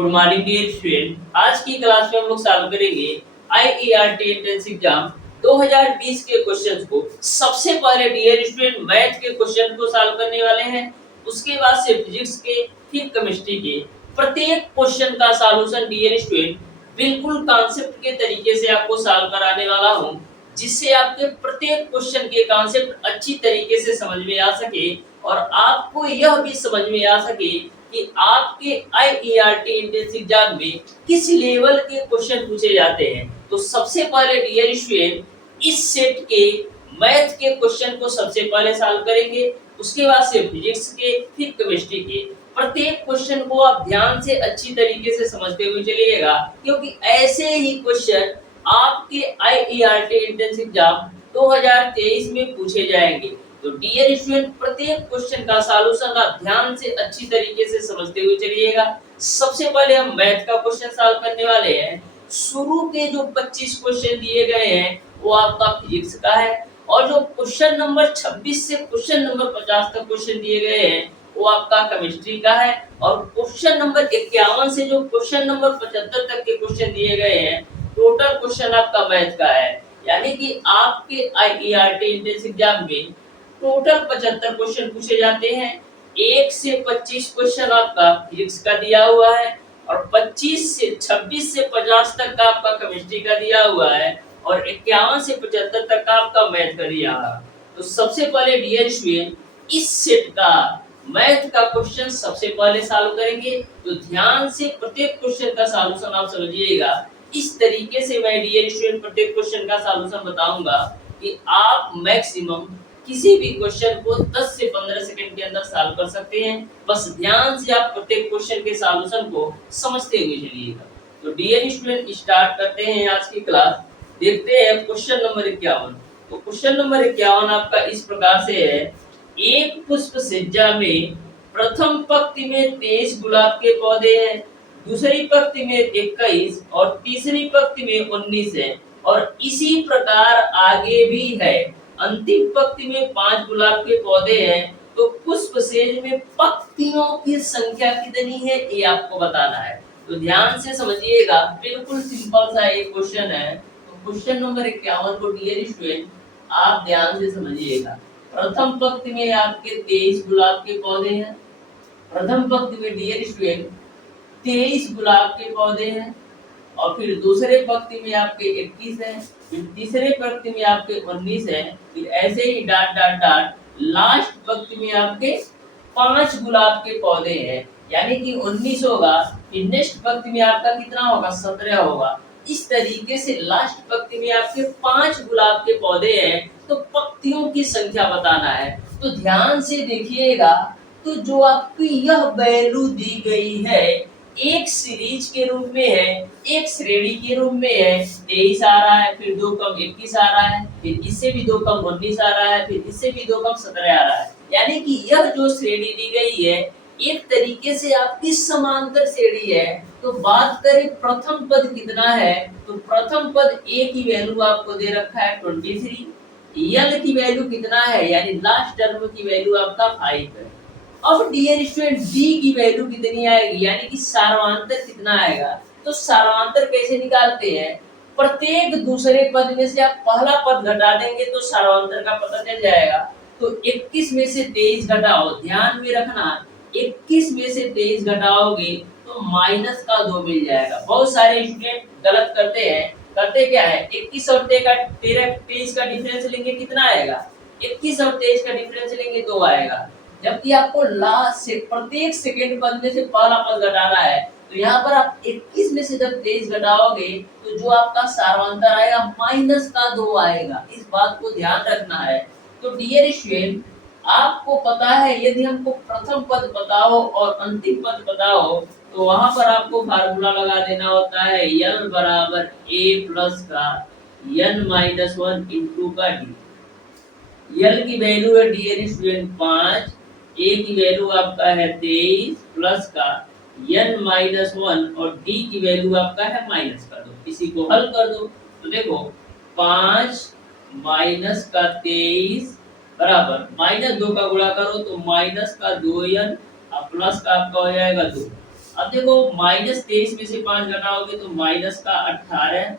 Good morning dear student. आज की class में हम लोग सॉल्व करेंगे आईईआरटी एंट्रेंस एग्जाम 2020 के क्वेश्चंस को। सबसे पहले डियर स्टूडेंट मैथ के क्वेश्चन को सॉल्व करने वाले हैं, उसके बाद से फिजिक्स के, फिर केमिस्ट्री के। प्रत्येक क्वेश्चन का सॉल्यूशन डियर स्टूडेंट बिल्कुल कॉन्सेप्ट के तरीके से आपको सॉल्व कराने वाला हूं, जिससे आपके प्रत्येक क्वेश्चन के कॉन्सेप्ट अच्छी तरीके से समझ में आ सके और आपको यह भी समझ में आ सके कि आपके आईईआरटी एंट्रेंस एग्जाम में किस लेवल के क्वेश्चन पूछे जाते हैं। तो सबसे पहले डियर स्टूडेंट इस सेट के मैथ के क्वेश्चन को सबसे पहले सॉल्व करेंगे, उसके बाद से फिजिक्स के, फिर केमिस्ट्री के। प्रत्येक क्वेश्चन को आप ध्यान से अच्छी तरीके से समझते हुए चलिएगा, क्योंकि ऐसे ही क्वेश्चन आपके आईईआरटी एंट्रेंस एग्जाम 2023 में पूछे जाएंगे। तो डियर स्टूडेंट प्रत्येक क्वेश्चन का सॉल्यूशन आप ध्यान से अच्छी तरीके से समझते हुए चलिएगा। सबसे पहले हम मैथ का क्वेश्चन सॉल्व करने वाले हैं। शुरू के जो 25 क्वेश्चन दिए गए हैं वो आपका फिजिक्स का है, और जो क्वेश्चन नंबर 26 से क्वेश्चन नंबर 50 तक क्वेश्चन दिए गए हैं वो आपका केमिस्ट्री का है, और क्वेश्चन नंबर 51 से जो क्वेश्चन नंबर 75 तक के क्वेश्चन दिए गए हैं टोटल क्वेश्चन आपका मैथ का है। यानी कि आपके आईईआरटी एंट्रेंस एग्जाम में टोटल 75 क्वेश्चन पूछे जाते हैं। 1 से 25 क्वेश्चन आपका फिजिक्स का दिया हुआ है, और 26 से 50 तक का आपका केमिस्ट्री का दिया हुआ है, और 51 से 75 तक का आपका मैथ का दिया हुआ है। तो सबसे पहले डियर स्टूडेंट इस सेट का मैथ का क्वेश्चन सबसे पहले सॉल्व करेंगे। तो ध्यान से प्रत्येक क्वेश्चन का सॉल्यूशन आप समझिएगा। इस तरीके से मैं डियर स्टूडेंट प्रत्येक क्वेश्चन का सॉल्यूशन बताऊंगा कि आप मैक्सिमम किसी भी क्वेश्चन को 10 से 15 सेकंड के अंदर सॉल्व कर सकते हैं। बस ध्यान से आप प्रत्येक क्वेश्चन के सॉल्यूशन को समझते हुए चलिएगा। तो डियर स्टूडेंट स्टार्ट करते हैं आज की क्लास। देखते हैं क्वेश्चन नंबर 51। तो क्वेश्चन नंबर 51 आपका इस प्रकार से है। एक पुष्प सज्जा में प्रथम पंक्ति में 23 गुलाब के पौधे हैं, दूसरी पंक्ति में 21 और तीसरी पंक्ति में 19 है, और इसी प्रकार आगे भी है। अंतिम पंक्ति में 5 गुलाब के पौधे हैं, तो पुष्प सेज में पंक्तियों की संख्या कितनी है ये आपको बताना है। तो ध्यान से समझिएगा, बिल्कुल सिंपल सा ये क्वेश्चन है। तो क्वेश्चन नंबर 51 को डियर स्टूडेंट आप ध्यान से समझिएगा। प्रथम पंक्ति में आपके 23 गुलाब के पौधे हैं, प्रथम पंक्ति में डियर स्टूडेंट 23 गुलाब के पौधे हैं, और फिर दूसरे पंक्ति में आपके 21 है, फिर तीसरे पंक्ति में आपके 19 है, फिर ऐसे ही डॉट डॉट डॉट लास्ट पंक्ति में आपके 5 गुलाब के पौधे हैं, यानी कि 19 होगा। फिर नेक्स्ट पंक्ति में आपका कितना होगा, 17 होगा। इस तरीके से लास्ट पंक्ति में आपके 5 गुलाब के पौधे हैं, तो पंक्तियों की संख्या बताना है। तो ध्यान से देखिएगा, तो जो आपकी यह वैल्यू दी गई है एक सीरीज के रूप में है, एक श्रेणी के रूप में है। 23 आ रहा है, फिर 2 कम 21 आ रहा है, फिर इससे भी 2 कम 19 आ रहा है, फिर इससे भी 2 कम 17 आ रहा है। यानी कि यह जो श्रेणी दी गई है एक तरीके से आपकी समांतर श्रेणी है। तो बात करें प्रथम पद कितना है, तो प्रथम पद ए की वैल्यू आपको दे रखा है 23, यल की वैल्यू कितना है, यानी लास्ट टर्म की वैल्यू आपका 5 है। अब डियर स्टूडेंट डी की वैल्यू कितनी आएगी, यानी कि सार्वंतर कितना आएगा। तो सार्वंतर कैसे निकालते हैं, प्रत्येक दूसरे पद में से आप पहला पद घटा देंगे तो सार्वंतर का पता चल जाएगा। तो 21 में से 23 घटाओ, ध्यान में रखना 21 में से 23 घटाओगे तो माइनस का 2 मिल जाएगा। बहुत सारे स्टूडेंट गलत करते हैं, करते क्या है, 21 और 23 का डिफरेंस लेंगे कितना आएगा, 21 और 23 का डिफरेंस लेंगे 2 आएगा। जबकि आपको लास्ट से प्रत्येक सेकंड पद में से पहला पद घटाना है। तो यहाँ पर आप 21 में से जब 23 घटाओगे तो जो आपका सार्वंतर आएगा माइनस का 2 आएगा। इस बात को ध्यान रखना है। तो डियर स्टूडेंट आपको पता है, यदि हमको प्रथम पद बताओ और अंतिम पद बताओ तो वहां पर आपको फार्मूला लगा देना होता है n बराबर a प्लस का n-1 इंटू का d। l की वैल्यू है डियर स्टूडेंट 5, a की वैल्यू आपका है 23 प्लस का n-1, और d की वैल्यू आपका है माइनस का 2। इसी को हल कर दो तो देखो 5 माइनस का 23 बराबर -2 का गुणा करो तो माइनस का 2n और प्लस का आपका हो जाएगा 2। अब देखो -23 में से 5 घटाओगे तो -18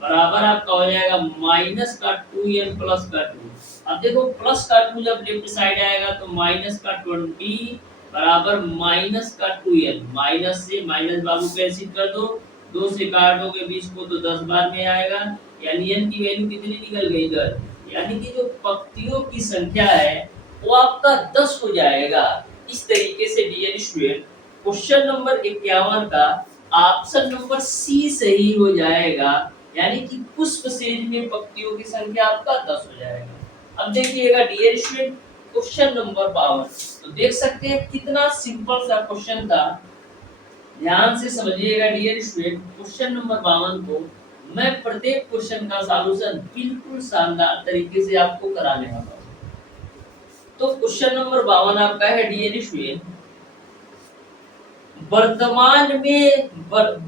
बराबर आपका हो जाएगा -2n प्लस का 2। अब देखो प्लस का 2 जब लेफ्ट साइड आएगा तो -20 बराबर -2n, माइनस से माइनस बाबू कैंसिल कर दो, 2 से काट दोगे 20 को तो 10 बार में आएगा, यानी n की वैल्यू कितनी निकल गई इधर, यानी कि जो पंक्तियों की संख्या है वो आपका 10 हो जाएगा। इस तरीके से डियर स्टूडेंट क्वेश्चन नंबर 51 का ऑप्शन नंबर सी सही हो जाएगा, यानी कि पुष्प सेज में पंक्तियों की संख्या आपका 10 हो जाएगा। अब देखिएगा डियर स्टूडेंट क्वेश्चन नंबर 52, तो देख सकते हैं कितना सिंपल सा क्वेश्चन था। ध्यान से समझिएगा डियर स्टूडेंट क्वेश्चन नंबर 52 को मैं प्रत्येक क्वेश्चन का सॉल्यूशन बिल्कुल शानदार तरीके से आपको कराने वाला हूं। तो क्वेश्चन नंबर 52 आपका है डियर स्टूडेंट,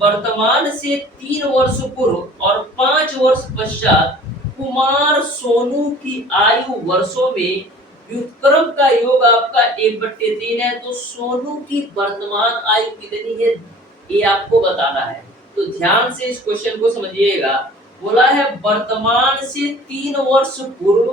वर्तमान से 3 वर्ष पूर्व और 5 वर्ष पश्चात कुमार सोनू की आयु वर्षों में व्युत्क्रम का योग आपका 1/3 है। तो सोनू की वर्तमान आयु कितनी है ये आपको बताना है। तो ध्यान से इस क्वेश्चन को समझिएगा। बोला है वर्तमान से 3 वर्ष पूर्व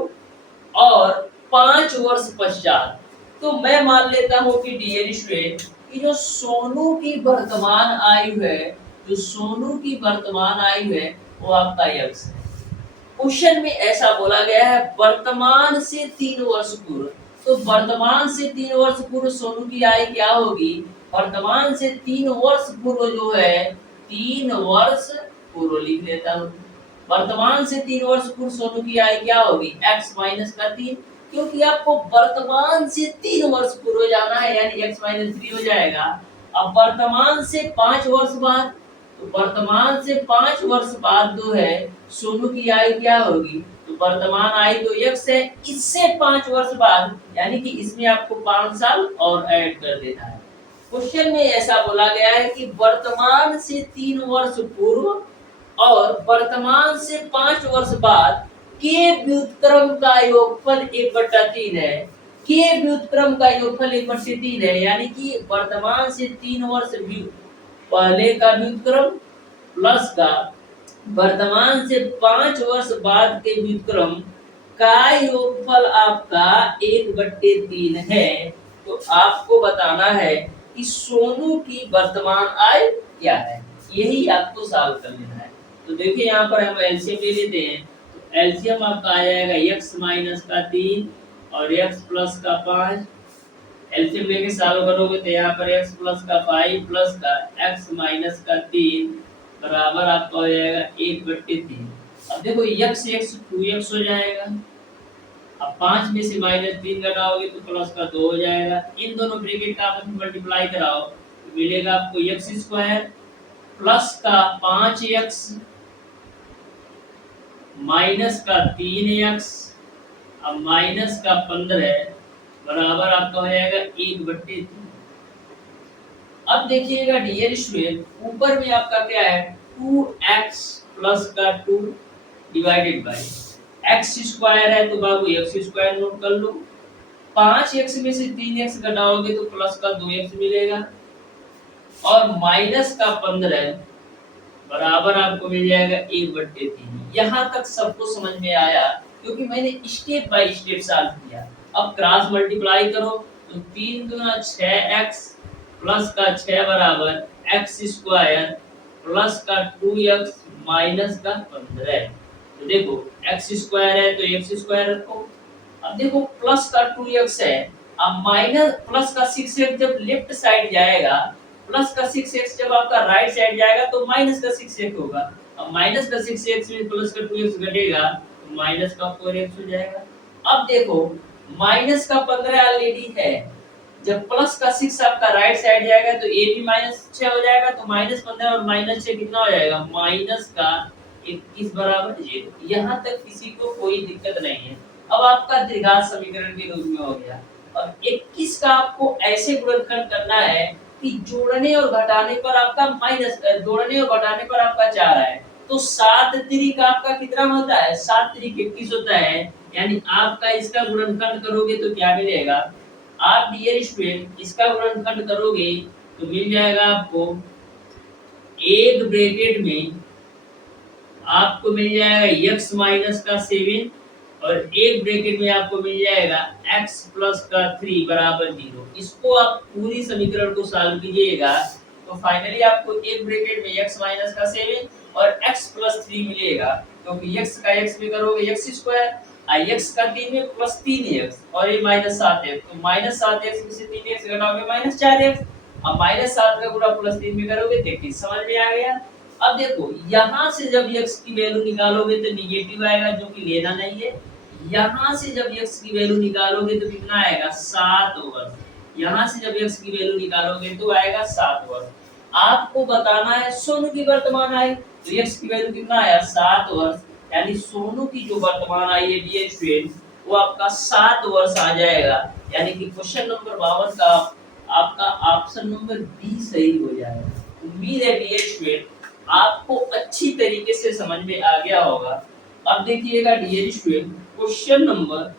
और 5 वर्ष पश्चात। तो मैं मान लेता हूं कि डियर स्टूडेंट कि जो सोनू की वर्तमान आयु है, जो सोनू की वर्तमान आयु है वो आपका यक्स है। क्वेश्चन में ऐसा बोला गया है वर्तमान से 3 वर्ष पूर्व। तो वर्तमान से 3 वर्ष पूर्व सोनू की आयु क्या होगी? वर्तमान से 3 वर्ष पूर्व जो है 3 वर्ष पूर्व लिख लेता हूँ। वर्तमान से 3 वर्ष पूर्व सोनू की आयु क्या होगी? x माइनस का 3, क्योंकि आपको वर्तमान से 3 वर्ष पूर्व जाना है, यानी x माइनस 3 हो जाएगा। अब वर्तमान से 5 वर्ष बाद, तो वर्तमान से 5 वर्ष बाद जो है सोनू की आयु क्या होगी? तो वर्तमान आयु तो x है, इससे 5 वर्ष बाद, यानी कि इसमें आपको 5 साल और ऐड कर देना है। क्वेश्चन में ऐसा बोला गया है कि वर्तमान से 3 वर्ष पूर्व और वर्तमान से 5 वर्ष बाद के व्युत्क्रम का योगफल 1/3 है। के व्युत्क्रम का योगफल 1/3 है, यानी कि वर्तमान से 3 वर्ष पहले का व्युत्क्रम प्लस का वर्तमान से 5 वर्ष बाद के व्युत्क्रम का योगफल आपका 1/3 है। तो आपको बताना है कि सोनू की वर्तमान आयु क्या है, यही आपको सॉल्व कर लेना है। तो देखिए यहाँ पर हम एलसीएम ले लेते हैं। तो एलसीएम आपका आ जाएगा x माइनस का 3 और x प्लस का 5। एलसीएम लेके सॉल्व करोगे तो यहाँ पर x प्लस का 5 प्लस का x माइनस का 3 बराबर आपका हो जाएगा 1/3। अब देखो x 2x हो जाएगा। अब 5 में से -3 घटाओगे तो प्लस का 2 हो जाएगा। इन दोनों ब्रैकेट का आपस में मल्टीप्लाई कराओ तो मिलेगा आपको x² प्लस का 5x माइनस का 3x अब माइनस का 15 बराबर आपका हो जाएगा 1/3। अब देखिएगा डियर स्टूडेंट ऊपर में आपका क्या है 2x प्लस का 2 डिवाइडेड बाय x² है तो बाबू x² नोट कर लो। 5x में से 3x घटाओगे तो प्लस का 2x मिलेगा और माइनस का 15 बराबर आपको मिल जाएगा 1/3। यहाँ तक सबको समझ में आया क्योंकि मैंने स्टेप बाय स्टेप सॉल्व किया। अब क्रॉस मल्टीप्लाई करो तो 3 दूना 6x प्लस का 6 बराबर x² प्लस का 2x माइनस का 15। तो देखो x² है तो x² रखो। अब देखो प्लस का 2x है, अब माइनस प्लस का 6x जब लेफ्ट साइड जाएगा, प्लस का 6x जब आपका राइट साइड जाएगा तो माइनस का 6x होगा। अब माइनस का 6x में प्लस का 2x घटेगा तो माइनस का 4x हो जाएगा। अब देखो माइनस का 15 ऑलरेडी है, जब प्लस का 6 आपका राइट साइड जाएगा तो ये भी -6 हो जाएगा। तो -15 और -6 कितना हो जाएगा? माइनस का 21 बराबर 0। यहाँ तक किसी को कोई दिक्कत नहीं है। अब आपका द्विघात समीकरण के रूप में हो गया। और 21 का आपको ऐसे गुणनखंड करना है कि जोड़ने और घटाने पर आपका जोड़ने और घटाने पर आपका 4 है। तो 7 त्रिक आपका कितना होता है? 7 त्रिक 21 होता है। यानी आपका इसका गुणनखंड करोगे तो क्या मिलेगा? आप डियर स्टूडेंट इसका गुणनखंड करोगे तो मिल जाएगा आपको एक ब्रैकेट में आपको मिल जाएगा x माइनस का 7 और एक ब्रैकेट में आपको मिल जाएगा x प्लस का 3 बराबर 0। इसको आप पूरी समीकरण को सॉल्व कीजिएगा तो फाइनली आपको एक ब्रैकेट में x माइनस का 7 और x प्लस 3 मिलेगा, क्योंकि x का x में करोगे x स्क्वायर और x का 3 में प्लस 3x और ये माइनस 7x, तो माइनस 7x में से 3x घटाओगे माइनस 4x। अब माइनस 7 का गुणा प्लस 3 में करोगे देखिए समझ में आ गया। अब देखो यहाँ से जब x की वैल्यू निकालोगे तो निगेटिव आएगा जो कि लेना नहीं है। यहाँ से जब x की वैल्यू निकालोगे तो कितना आएगा 7 वर्ष। यहाँ से जब x की वैल्यू निकालोगे तो आएगा 7 वर्ष। आपको बताना है सोनू की वर्तमान आयु, तो x की वैल्यू कितना आया 7 वर्ष, यानी सोनू की जो वर्तमान आयु है डियर स्टूडेंट वो आपका 7 वर्ष आ जाएगा। यानी कि क्वेश्चन नंबर 52 का आपका ऑप्शन नंबर बी सही हो जाएगा। उम्मीद है डियर स्टूडेंट आपको अच्छी तरीके से समझ में आ गया होगा। अब देखिएगा डियर स्टूडेंट क्वेश्चन नंबर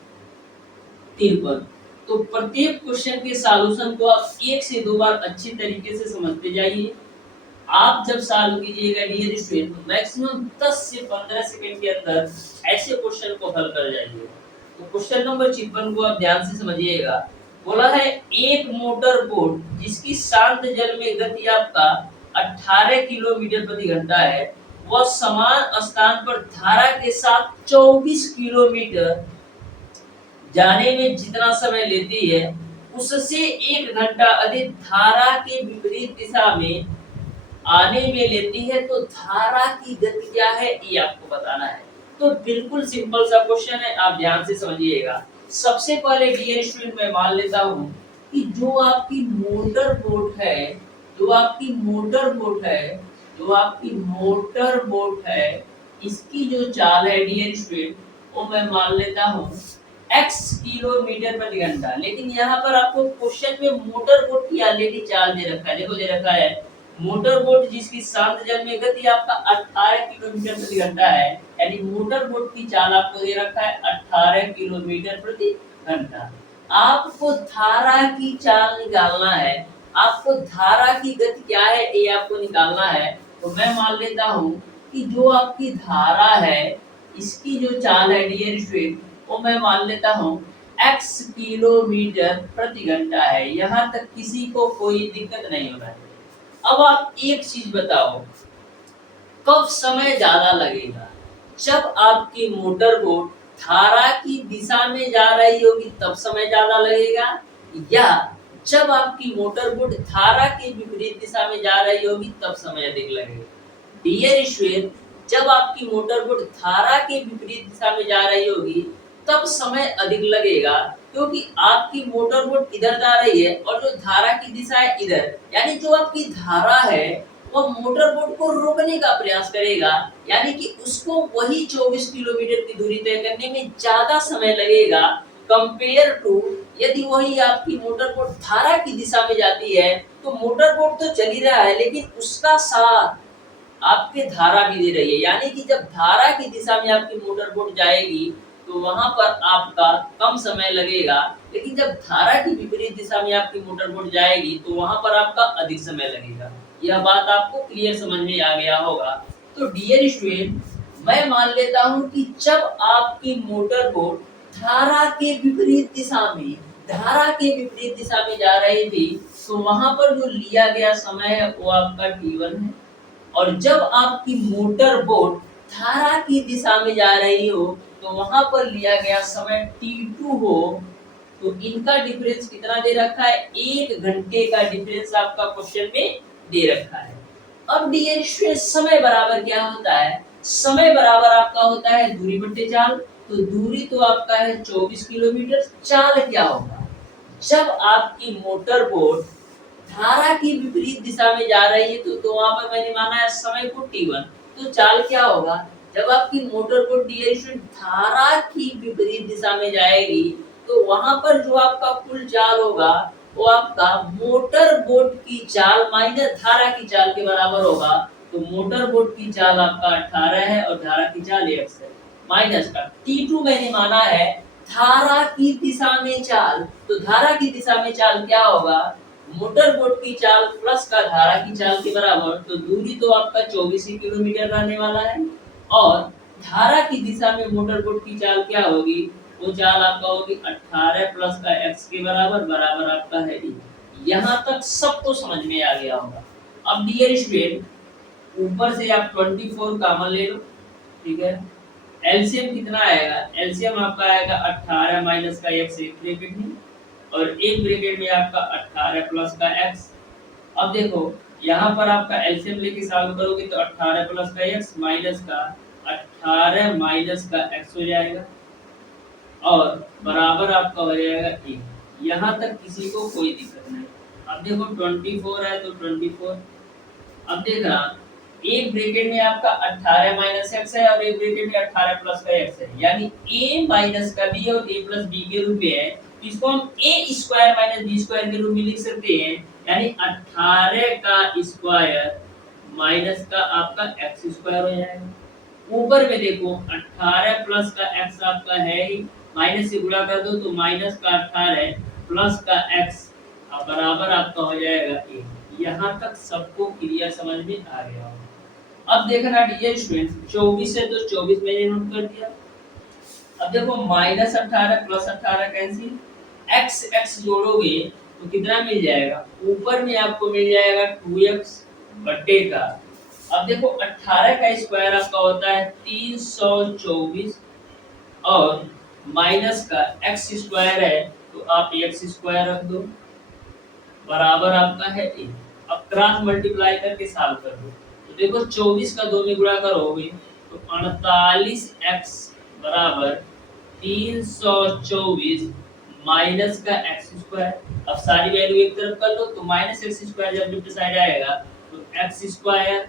53, तो प्रत्येक क्वेश्चन के सॉल्यूशन को आप एक से दो बार अच्छी तरीके से समझते जाइए। आप जब सॉल्व कीजिएगा डियर स्टूडेंट तो मैक्सिमम 10 से 15 सेकंड के अंदर ऐसे क्वेश्चन को हल कर जाइए। तो क्वेश्चन नंबर 56 को आप ध्यान से समझिएगा। बोला है एक मोटर बोट जिसकी शांत जल में गति आपका 18 किलोमीटर प्रति घंटा है, वह समान स्थान पर धारा के साथ 24 किलोमीटर जाने में जितना समय लेती है उससे 1 घंटा अधिक धारा के विपरीत दिशा में आने में लेती है, तो धारा की गति क्या है ये आपको बताना है। तो बिल्कुल सिंपल सा क्वेश्चन है, आप ध्यान से समझिएगा। सबसे पहले डियर स्टूडेंट मैं मान लेता हूँ कि जो आपकी मोटर बोट है, जो आपकी मोटर बोट है, जो आपकी मोटर बोट है, इसकी जो चाल है डियर स्टूडेंट वो मैं मान लेता हूँ x किलोमीटर प्रति घंटा। लेकिन यहाँ पर आपको क्वेश्चन में मोटर बोट की ऑलरेडी चाल दे रखा है, देखो दे रखा है मोटर बोट जिसकी शांत जल में गति आपका 18 किलोमीटर प्रति घंटा है, यानी मोटर बोट की चाल आपको दे रखा है 18 किलोमीटर प्रति घंटा। आपको धारा की चाल निकालना है, आपको धारा की गति क्या है ये आपको निकालना है। तो मैं मान लेता हूँ कि जो आपकी धारा है इसकी जो चाल है डियर स्टूडेंट वो मैं मान लेता हूँ x किलोमीटर प्रति घंटा है। यहाँ तक किसी को कोई दिक्कत नहीं होना है। अब आप एक चीज बताओ, कब समय ज्यादा लगेगा? जब आपकी मोटर बोट धारा की दिशा में जा रही होगी तब समय ज्यादा लगेगा, या जब आपकी मोटर बोट धारा के विपरीत दिशा में जा रही होगी तब समय अधिक लगेगा? डियर स्टूडेंट जब आपकी मोटर बोट धारा के विपरीत दिशा में जा रही होगी तब समय अधिक लगेगा, क्योंकि आपकी मोटर बोट इधर जा रही है और जो धारा की दिशा है इधर, यानी जो आपकी धारा है वो मोटर बोट को रोकने का प्रयास करेगा, यानी कि उसको वही 24 किलोमीटर की दूरी तय करने में ज्यादा समय लगेगा कंपेयर टू यदि वही आपकी मोटर बोट धारा की दिशा में जाती है। तो मोटर बोट तो चल ही रहा है लेकिन उसका साथ आपके धारा भी दे रही है, यानी कि जब धारा की दिशा में आपकी मोटर बोट जाएगी तो वहां पर आपका कम समय लगेगा, लेकिन जब धारा की विपरीत दिशा में आपकी मोटर बोट जाएगी तो वहां पर आपका अधिक समय लगेगा। यह बात आपको क्लियर समझ में आ गया होगा। तो डियर स्टूडेंट मैं मान लेता हूँ कि जब आपकी मोटर बोट धारा के विपरीत दिशा में जा रही थी तो वहां पर जो लिया गया समय है वो आपका t1 है, और जब आपकी मोटर बोट धारा की दिशा में जा रही हो तो वहां पर लिया गया समय t2 हो। तो इनका डिफरेंस कितना दे रखा है? 1 घंटे का डिफरेंस आपका क्वेश्चन में दे रखा है। अब डियर स्टूडेंट समय बराबर क्या होता है? समय बराबर आपका होता है दूरी बटे चाल। तो दूरी तो आपका है 24 किलोमीटर, चाल क्या होगा? जब आपकी मोटर बोट धारा की विपरीत दिशा में जा रही है तो वहां पर मैंने माना है समय को t1, तो चाल क्या होगा? जब आपकी मोटर बोट डियर स्टूडेंट धारा की विपरीत दिशा में जाएगी तो वहां पर जो आपका कुल चाल होगा वो आपका मोटर बोट की चाल माइनस धारा की चाल के बराबर होगा। तो मोटर बोट की चाल आपका 18 है और धारा की चाल x है, माइनस का t2 मैंने माना है धारा की दिशा में चाल। तो धारा की दिशा में चाल क्या होगा? मोटर बोट की चाल प्लस का धारा की चाल के बराबर, तो दूरी तो आपका 24 ही किलोमीटर रहने वाला है और धारा की दिशा में मोटर बोट की चाल क्या होगी, वो चाल आपका होगी 18 प्लस का x के बराबर बराबर आपका है e। यहाँ तक सबको समझ में आ गया होगा। अब डियर स्टूडेंट ऊपर से आप 24 कॉमन ले लो, ठीक है। एलसीएम कितना आएगा, एलसीएम आपका आएगा 18 माइनस का x एक ब्रैकेट में और एक ब्रैकेट में आपका 18 प्लस का x। अब देखो यहाँ पर आपका एलसीएम लेके सॉल्व करोगे तो 18 प्लस का x माइनस का 18 माइनस का x हो जाएगा और बराबर आपका हो जाएगा 1। यहाँ तक किसी को कोई दिक्कत नहीं। अब देखो 24 है तो 24, अब देखना एक ब्रैकेट में आपका 18 माइनस एक्स है और एक ब्रैकेट में 18 प्लस का एक्स है, यानी a माइनस का b और a प्लस b के रूप में है, तो इसको हम a square minus b square के रूप में लिख सकते हैं, यानी 18 का स्क्वायर माइनस का आपका एक्स स्क्वायर हो जाएगा। ऊपर में देखो 18 प्लस का एक्स आपका है ही, माइनस से गुणा कर दो तो माइनस का 18 प्लस का एक्स बराबर आपका हो जाएगा 1। यहाँ तक सबको क्लियर समझ में आ गया होगा। अब देखना डियर स्टूडेंट्स 24 है तो 24 मैंने नोट कर दिया। अब देखो minus 18 plus 18 cancel, x x जोड़ोगे तो कितना मिल जाएगा, ऊपर में आपको मिल जाएगा 2x बटे का। अब देखो 18 का स्क्वायर आपका होता है 324 और माइनस का x स्क्वायर है तो आप x स्क्वायर रख दो बराबर आपका है 1। अब क्रॉस मल्टीप्लाई करके सॉल्व कर दो तो देखो 24 का 2 में गुणा करोगे तो 48x बराबर 324 माइनस का x स्क्वायर। अब सारी वैल्यू एक तरफ कर लो तो माइनस x स्क्वायर जब लेफ्ट साइड आएगा तो x स्क्वायर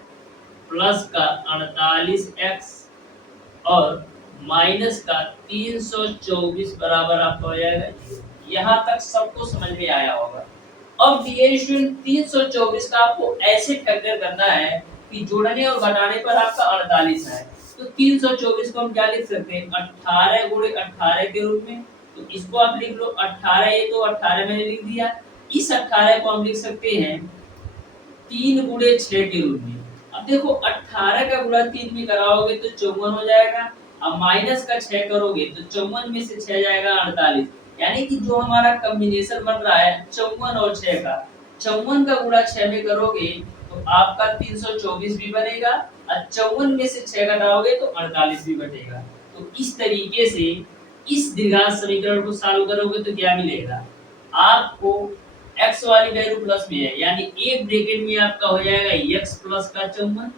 प्लस का 48x और माइनस का 324 बराबर आपका हो जाएगा। यहाँ तक सबको समझ में आया होगा। अब डियर स्टूडेंट 324 का आपको ऐसे फैक्टर करना है कि जोड़ने और घटाने पर आपका 48 है, तो 324 को हम क्या लिख सकते हैं 18 गुणे 18 के रूप में, तो इसको आप लिख लो 18, ये तो 18 मैंने लिख दिया। इस 18 को हम लिख सकते हैं 3 गुणे 6 के रूप में। अब देखो 18 का गुणा 3 में कराओगे तो 54 हो जाएगा, अब माइनस का 6 करोगे तो 54 में से 6 जाएगा 48, यानी कि जो हमारा कॉम्बिनेशन बन रहा है 54 और 6 का, 54 का गुणा 6 में करोगे तो आपका 324 भी बनेगा और 54 में से 6 घटाओगे तो 48 भी बचेगा। तो इस तरीके से इस द्विघात समीकरण को सॉल्व करोगे तो क्या मिलेगा आपको, x वाली वैल्यू प्लस में है, यानी एक ब्रैकेट में आपका हो जाएगा x प्लस का 54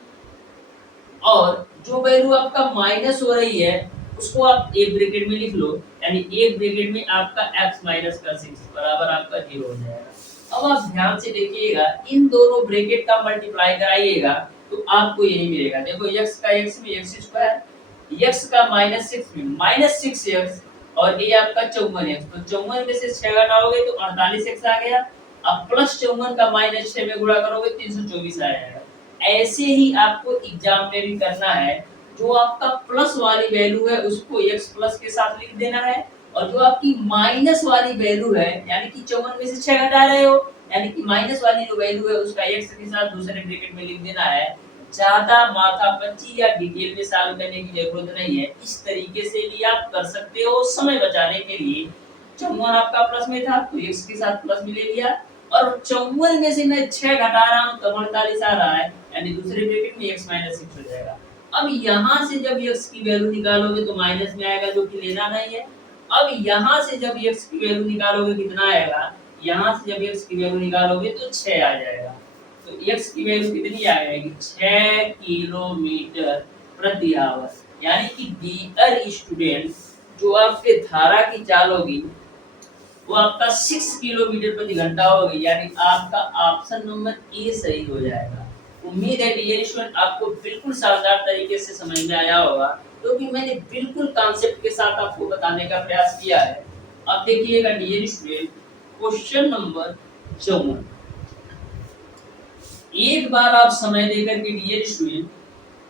और जो वैल्यू आपका माइनस हो रही है उसको आप एक ब्रैकेट में लिख लो, यानी एक ब्रैकेट में आपका x माइनस का 6 बराबर आपका 0 हो जाएगा। अब आप ध्यान से देखिएगा इन दोनों ब्रैकेट का मल्टीप्लाई कराइएगा तो आपको यही मिलेगा। देखो x का x में x स्क्वायर, x का -6 में -6x और ये आपका 54x, तो 54 में से 6 घटाओगे तो 48x आ गया। अब प्लस 54 का -6 में गुणा करोगे 324 आ जाएगा। ऐसे ही आपको एग्जाम में भी करना है, जो आपका प्लस वाली वैल्यू है उसको x प्लस के साथ लिख देना है और जो आपकी माइनस वाली वैल्यू है यानी कि 54 में से 6 घटा रहे हो, यानी कि माइनस वाली जो वैल्यू है उसका x के साथ दूसरे ब्रैकेट में लिख देना है। ज्यादा माथापच्ची या डिटेल में सॉल्व करने की जरूरत नहीं है, इस तरीके से भी आप कर सकते हो समय बचाने के लिए। 54 आपका प्लस में था तो x के साथ प्लस में ले लिया और 54 में से मैं 6 घटा रहा हूं तो 48 आ रहा है, यानी दूसरे ब्रैकेट में x - 6 हो जाएगा। अब यहाँ से जब x की वैल्यू निकालोगे तो माइनस में आएगा जो कि लेना नहीं है। अब यहाँ से जब x की वैल्यू निकालोगे कितना आएगा, यहाँ से जब x की वैल्यू निकालोगे तो 6 आ जाएगा। तो x की वैल्यू कितनी आ जाएगी 6 किलोमीटर प्रति आवर, यानी कि डियर स्टूडेंट जो आपके धारा की चाल होगी वो आपका 6 किलोमीटर प्रति घंटा होगी, यानी आपका ऑप्शन नंबर ए सही हो जाएगा। उम्मीद है डियर स्टूडेंट आपको बिल्कुल शानदार तरीके से समझ में आया होगा, क्योंकि मैंने बिल्कुल कॉन्सेप्ट के साथ आपको बताने का प्रयास किया है। अब देखिएगा डियर स्टूडेंट क्वेश्चन नंबर 54, एक बार आप समय देकर के डियर स्टूडेंट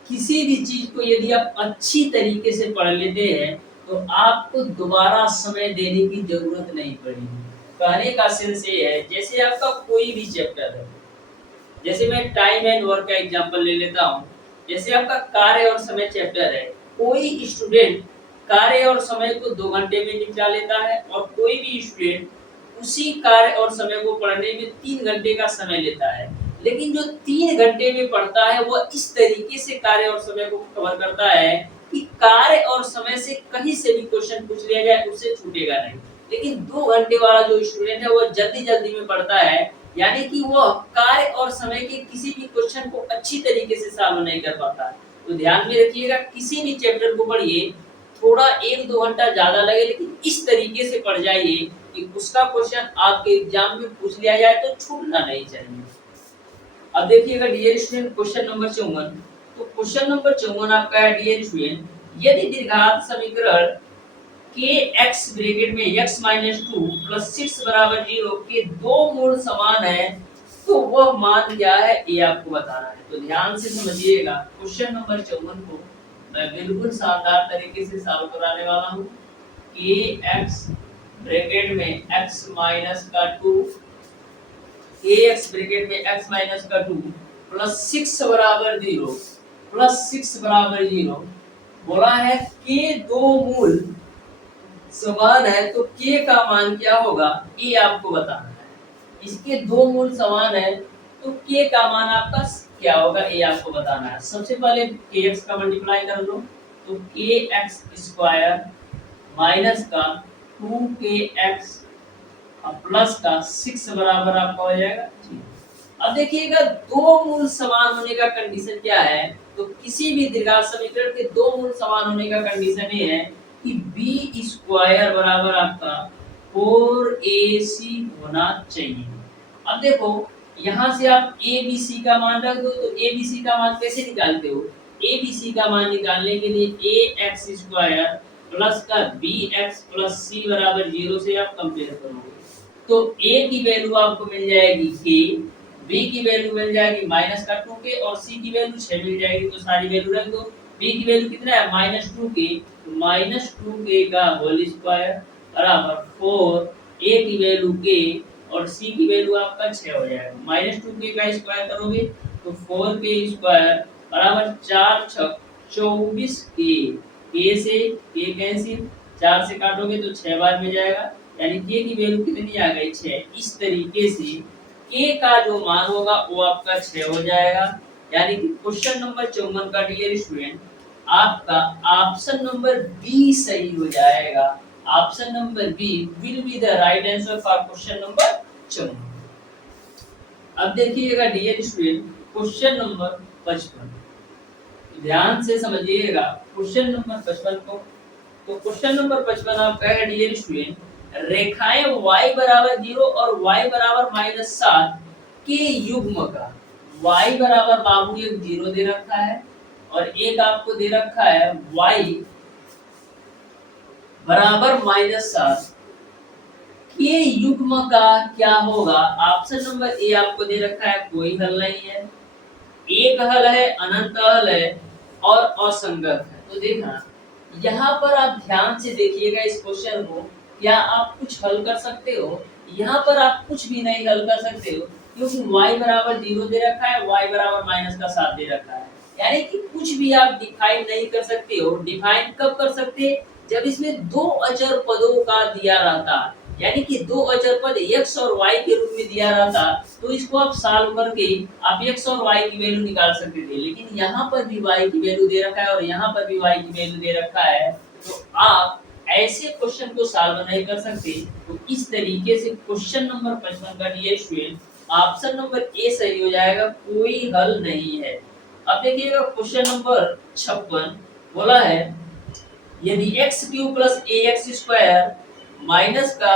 किसी भी चीज को यदि आप अच्छी तरीके से पढ़ लेते हैं तो आपको दोबारा समय देने की जरूरत नहीं पड़ेगी। कहने का सेंस ये है, जैसे आपका कोई भी चैप्टर है, जैसे मैं टाइम एंड वर्क का एग्जांपल ले लेता हूँ। जैसे आपका कार्य और समय चैप्टर है, कोई स्टूडेंट कार्य और समय को 2 घंटे में निपटा लेता है और कोई भी स्टूडेंट उसी कार्य और समय को पढ़ने में 3 घंटे का समय लेता है। लेकिन जो 3 घंटे में पढ़ता है वो इस तरीके से कार्य और समय को कवर करता है कि कार्य और समय से कहीं से भी क्वेश्चन पूछ लिया जाए उससे छूटेगा नहीं। लेकिन 2 घंटे वाला जो स्टूडेंट है वो जल्दी-जल्दी में पढ़ता है, यानी कि वो कार्य और समय के किसी भी क्वेश्चन को अच्छी तरीके से सॉल्व नहीं कर पाता। तो ध्यान में रखिएगा, किसी भी चैप्टर को पढ़िए, थोड़ा 1-2 घंटा ज़्यादा लगे लेकिन इस तरीके से पढ़ जाइए कि उसका क्वेश्चन आपके एग्जाम में पूछ लिया जाए तो छूटना नहीं चाहिए। अब देखिएगा डियर स्टूडेंट, क्वेश्चन नंबर 54। तो क्वेश्चन नंबर 54 आपका है डियर स्टूडेंट, यदि द्विघात समीकरण के x ब्रैकेट में x माइनस 2 प्लस 6 बराबर 0 के दो मूल समान है तो वह मान क्या है, ये आपको बताना है। तो ध्यान से समझिएगा, क्वेश्चन नंबर 54 को मैं बिल्कुल शानदार तरीके से सॉल्व कराने वाला हूँ कि x ब्रैकेट में x माइनस का 2 ब्रैकेट में x माइनस का 2 प्लस 6 बराबर 0 बोला है के दो मूल समान है तो k का मान क्या होगा, ये आपको बताना है। इसके दो मूल समान है तो k का मान आपका क्या होगा, ये आपको बताना है। सबसे पहले kx का मल्टीप्लाई कर लो, तो kx स्क्वायर माइनस का 2kx प्लस का 6 बराबर आपका हो जाएगा। अब देखिएगा, दो मूल समान होने का कंडीशन क्या है, तो किसी भी द्विघात समीकरण के दो मूल समान होने का कंडीशन ये है कि बी स्क्वायर बराबर आपका 4ac होना चाहिए। अब देखो, यहाँ से आप abc का मान रख दो, तो abc का मान कैसे निकालते हो, abc का मान निकालने के लिए ax स्क्वायर प्लस का bx प्लस c बराबर 0 से आप कंपेयर करोगे तो a की वैल्यू आपको मिल जाएगी k, b की वैल्यू मिल जाएगी माइनस का 2k और c की वैल्यू 6 मिल जाएगी। तो सारी वैल्यू रख दो। b की वैल्यू कितना है, -2k, तो -2k का होल स्क्वायर बराबर 4, a की वैल्यू k और c की वैल्यू आपका 6 हो जाएगा। -2k का स्क्वायर करोगे तो 4k स्क्वायर बराबर 4 6 24k, k से k कैंसिल, 4 से काटोगे तो 6 बार में जाएगा, यानी k की वैल्यू कितनी आ गई, 6। इस तरीके से k का जो मान होगा वो आपका 6 हो जाएगा। यानी कि क्वेश्चन नंबर 54 का डियर स्टूडेंट आपका ऑप्शन नंबर बी सही हो जाएगा। Option number B will be the right answer for question number 54। अब देखिएगा डियर स्टूडेंट, क्वेश्चन नंबर 55 ध्यान से समझिएगा। क्वेश्चन नंबर 55 को, तो क्वेश्चन नंबर 55 आपका है डियर स्टूडेंट, रेखाएं y बराबर 0 और y बराबर -7 के युग्म का, y बराबर बाबू एक 0 दे रखा है और एक आपको दे रखा है y बराबर -7 के युग्म का क्या होगा। ऑप्शन नंबर ए आपको दे रखा है कोई हल नहीं है, एक हल है, अनंत हल है और असंगत है। तो देखना, यहाँ पर आप ध्यान से देखिएगा इस क्वेश्चन को, क्या आप कुछ हल कर सकते हो, यहाँ पर आप कुछ भी नहीं हल कर सकते हो क्योंकि y बराबर 0 दे रखा है, y बराबर -7 दे रखा है, यानी कि कुछ भी आप डिफाइन नहीं कर सकते हो। डिफाइन कब कर सकते, जब इसमें दो अचर पदों का दिया रहता, यानी कि दो अचर पद x और y के रूप में दिया रहता तो इसको आप सॉल्व करके आप x और y की वैल्यू निकाल सकते थे। लेकिन यहाँ पर भी y की वैल्यू दे रखा है और यहाँ पर भी y की वैल्यू दे रखा है, तो आप ऐसे क्वेश्चन को सॉल्व नहीं कर सकते। तो इस तरीके से क्वेश्चन नंबर 55 का dear student option number A सही हो जाएगा, कोई हल नहीं है। अब देखिएगा क्वेश्चन नंबर 56 बोला है, यदि x³ + ax² माइनस का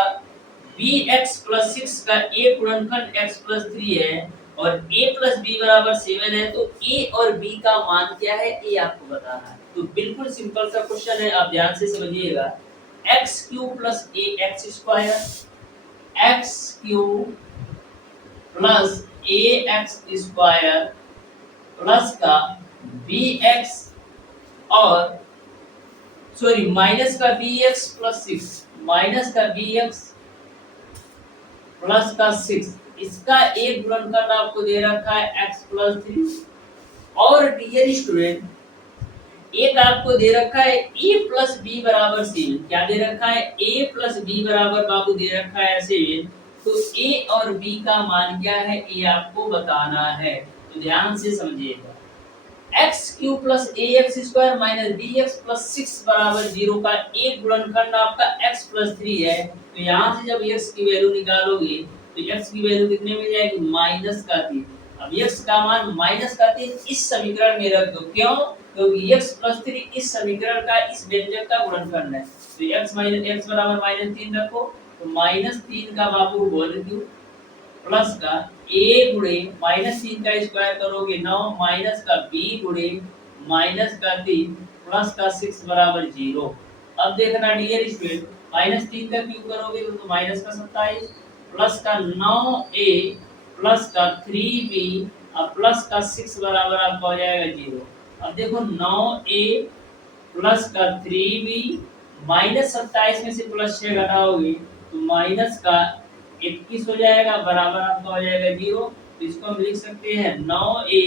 bx + 6 का a गुणनखंड x + 3 है और a + b = 7 है तो a और b का मान क्या है, ये आपको बताना है। तो बिल्कुल सिंपल सा क्वेश्चन है, आप ध्यान से समझिएगा। x³ + ax² x³ + ax² plus का bx और सॉरी माइनस का bx + 6 माइनस का bx प्लस का 6, इसका एक गुणनखंड आपको दे रखा है x प्लस 3। और डियर स्टूडेंट एक आपको दे रखा है a प्लस बी बराबर 7। क्या दे रखा है? a प्लस बी बराबर बाबू दे रखा है 7। तो a और b का मान क्या है ये आपको बताना है, तो ध्यान से समझिएगा। x cube plus ax square minus bx plus 6 बराबर 0 का एक गुणनखंड आपका x प्लस 3 है। तो यहाँ से जब x की वैल्यू निकालोगे तो x की वैल्यू कितने में जाएगी? माइनस का 3। अब x का मान माइनस का 3 इस समीकरण में रख दो। क्यों? क्योंकि x प्लस 3 इस समीकरण का इस व्यंजक का गुणनखंड है। तो x माइनस x बराबर माइनस 3 रखो, तो माइनस 3 का बाबू होल क्यूब प्लस का a गुणे माइनस 3 का स्क्वायर करोगे 9 माइनस का b गुणे माइनस का 3 प्लस का 6 बराबर 0। अब देखना डियर स्टूडेंट माइनस 3 का क्यूब करोगे तो माइनस का 27 प्लस का 9a प्लस का 3b और प्लस का 6 बराबर आपका हो जाएगा 0। अब देखो 9a प्लस का 3b माइनस 27 में से प्लस 6 घटाओगे तो माइनस का 21 हो जाएगा बराबर आपका हो जाएगा 0। तो इसको हम लिख सकते हैं 9a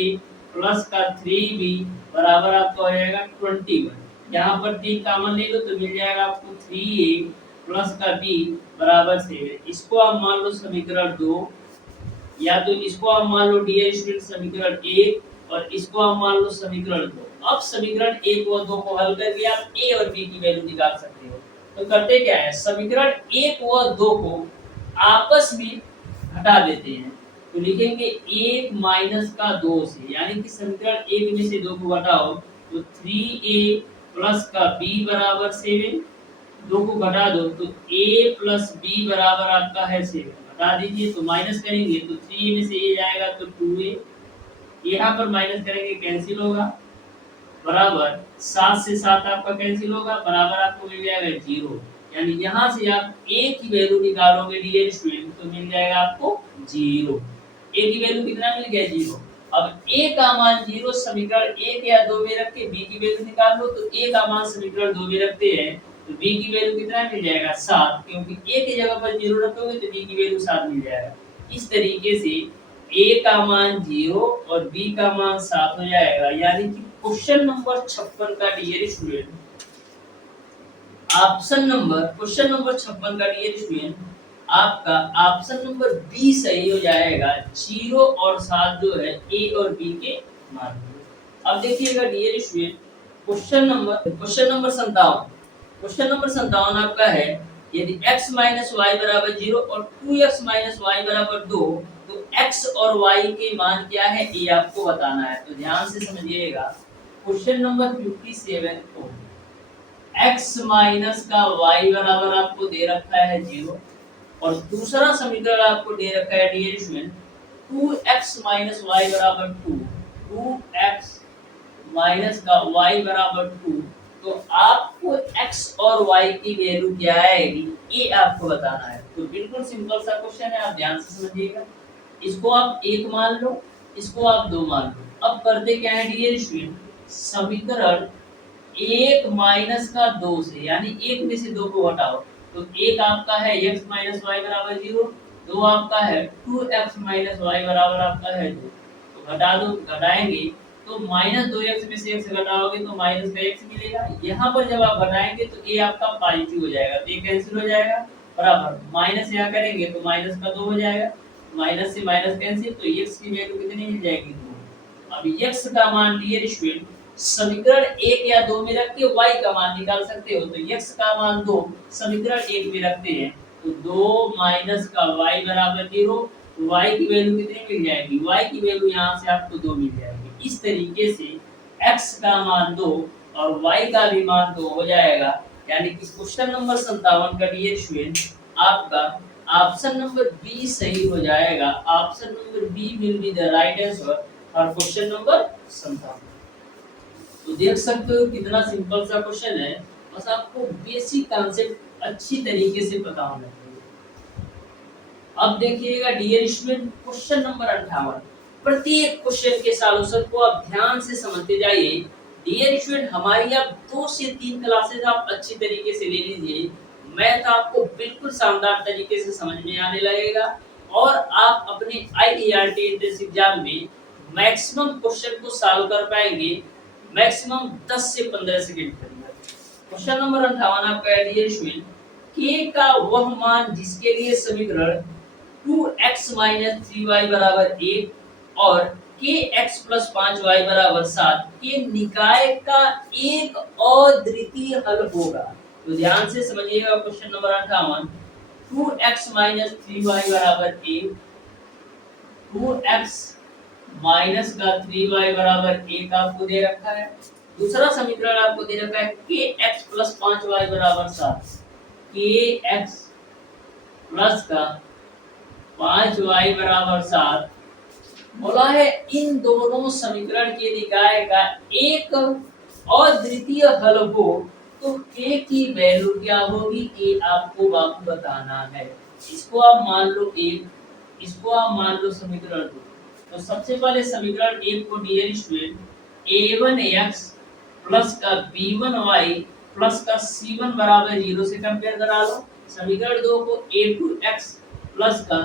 प्लस का 3b बराबर आपका हो जाएगा 21। यहाँ पर 3 कॉमन ले लो तो मिल जाएगा आपको 3a प्लस का b बराबर 7। इसको आप मान लो समीकरण 2, या तो इसको आप मान लो डियर स्टूडेंट समीकरण 1 और इसको आप मान लो समीकरण 2। अब समीकरण 1 और 2 को हल करके आप a और b की वैल्यू निकाल सकते हो। तो करते क्या है, समीकरण 1 और 2 को आपस में घटा देते हैं। तो लिखेंगे 1 माइनस का 2 से, यानी कि समीकरण 1 में से 2 को घटाओ तो 3a प्लस का b बराबर 7। 2 को घटा दो तो a प्लस b बराबर आपका है 7। घटा दीजिए तो माइनस करेंगे तो 3 में से a जाएगा तो 2a, यहाँ पर माइनस करेंगे कैंसिल होगा बराबर 7 से 7 आपका कैंसिल होगा बराबर आपको मिल जाएगा 0। यानी यहाँ से आप a की वैल्यू निकालोगे डियर स्टूडेंट तो मिल जाएगा आपको 0। a की वैल्यू कितना मिल गया? 0। अब a का मान 0 समीकरण 1 या 2 में रख के b की वैल्यू निकाल लो। तो a का मान समीकरण 2 में रखते हैं तो b की वैल्यू कितना मिल जाएगा? 7, क्योंकि a की जगह पर 0 रखोगे तो b की वैल्यू 7 मिल जाएगा। इस तरीके से a का मान 0 और b का मान 7 हो जाएगा। यानी कि क्वेश्चन नंबर 56 का डियर स्टूडेंट क्वेश्चन नंबर 56 का डियर स्टूडेंट आपका ऑप्शन नंबर बी सही हो जाएगा। 0 और 7 जो है ए और बी के मान। अब देखिएगा dear student question number 57। Question number 57 आपका है यदि x माइनस वाई बराबर 0 और 2x माइनस वाई बराबर 2 तो x और y के मान क्या है ये आपको बताना है। तो ध्यान से समझिएगा क्वेश्चन नंबर 57 को x माइनस का y बराबर आपको दे रखा है 0 और दूसरा समीकरण आपको दे रखा है dear student 2x minus y बराबर 2, 2x माइनस का y बराबर 2। तो आपको x और y की वैल्यू क्या आएगी ये आपको बताना है। तो बिल्कुल सिंपल सा क्वेश्चन है, आप ध्यान से समझिएगा। इसको आप 1 मान लो, इसको आप 2 मान लो। अब करते क्या है डियर स्टूडेंट, समीकरण 1 माइनस का 2 से, यानी 1 में से 2 को हटाओ तो 1 आपका है x माइनस वाई बराबर 0, 2 आपका है 2x माइनस वाई बराबर आपका है 2। तो घटा दो, घटाएंगे तो माइनस 2x में से x घटाओगे तो माइनस का x मिलेगा। यहाँ पर जब आप घटाएंगे तो a आपका पॉजिटिव हो जाएगा तो ये कैंसिल हो जाएगा बराबर माइनस यहाँ करेंगे तो माइनस का 2 हो जाएगा, माइनस से माइनस कैंसिल तो x की वैल्यू कितनी मिल जाएगी 2। अब x का मान डियर स्टूडेंट समीकरण 1 या 2 में रख के y का मान निकाल सकते हो। तो x का मान 2 समीकरण 1 में रखते हैं तो 2 माइनस का y बराबर 0, y की वैल्यू कितनी मिल जाएगी? y की वैल्यू यहाँ से आपको 2 मिल जाएगी। इस तरीके से x का मान 2 और y का भी मान 2 हो जाएगा। यानी कि क्वेश्चन नंबर 57 का डियर स्टूडेंट आपका ऑप्शन नंबर बी सही हो जाएगा। Option number B will be the right answer for question number 57। तो देख सकते हो कितना सिंपल सा क्वेश्चन है, बस आपको बेसिक कॉन्सेप्ट अच्छी तरीके से पता होना चाहिए। अब देखिएगा डियर स्टूडेंट क्वेश्चन नंबर 58। प्रत्येक क्वेश्चन के सॉल्यूशन को आप ध्यान से समझते जाइए। डियर स्टूडेंट हमारी आप 2 से 3 क्लासेस आप अच्छी तरीके से ले लीजिए, मैथ आपको बिल्कुल शानदार तरीके से समझ में आने लगेगा। और आप अपने IERT एंट्रेंस एग्जाम में मैक्सिमम क्वेश्चन को सॉल्व कर पाएंगे मैक्सिमम 10 से 15 सेकंड के अंदर। क्वेश्चन नंबर 58 आपका है डियर स्टूडेंट, k का वह मान जिसके लिए समीकरण 2x 3y बराबर 1 और kx प्लस 5y बराबर 7 के निकाय का एक अद्वितीय हल होगा। तो ध्यान से समझिएगा क्वेश्चन नंबर 58, 2x 3y बराबर 1, 2x माइनस का 3y बराबर 1 आपको दे रखा है। दूसरा समीकरण आपको दे रखा है kx प्लस 5y बराबर 7, kx प्लस का 5y बराबर 7 बोला है इन दोनों समीकरण के निकाय का एक अद्वितीय हल हो तो k की वैल्यू क्या होगी ये आपको बाकी बताना है। इसको आप मान लो 1, इसको आप मान लो समीकरण 2। तो सबसे पहले समीकरण 1 को डियर स्टूडेंट a1x प्लस का b1y प्लस का c1 बराबर 0 से कंपेयर करा लो। समीकरण 2 को a2x प्लस का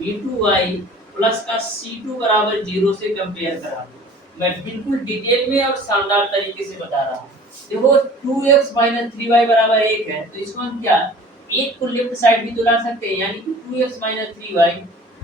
b2y प्लस का c2 बराबर 0 से कंपेयर करा लो। मैं बिल्कुल डिटेल में और शानदार तरीके से बता रहा हूँ। देखो 2x 3y बराबर 1 है तो इसको हम क्या 1 को लेफ्ट साइड भी तो ला सकते हैं, यानी कि 2x 3y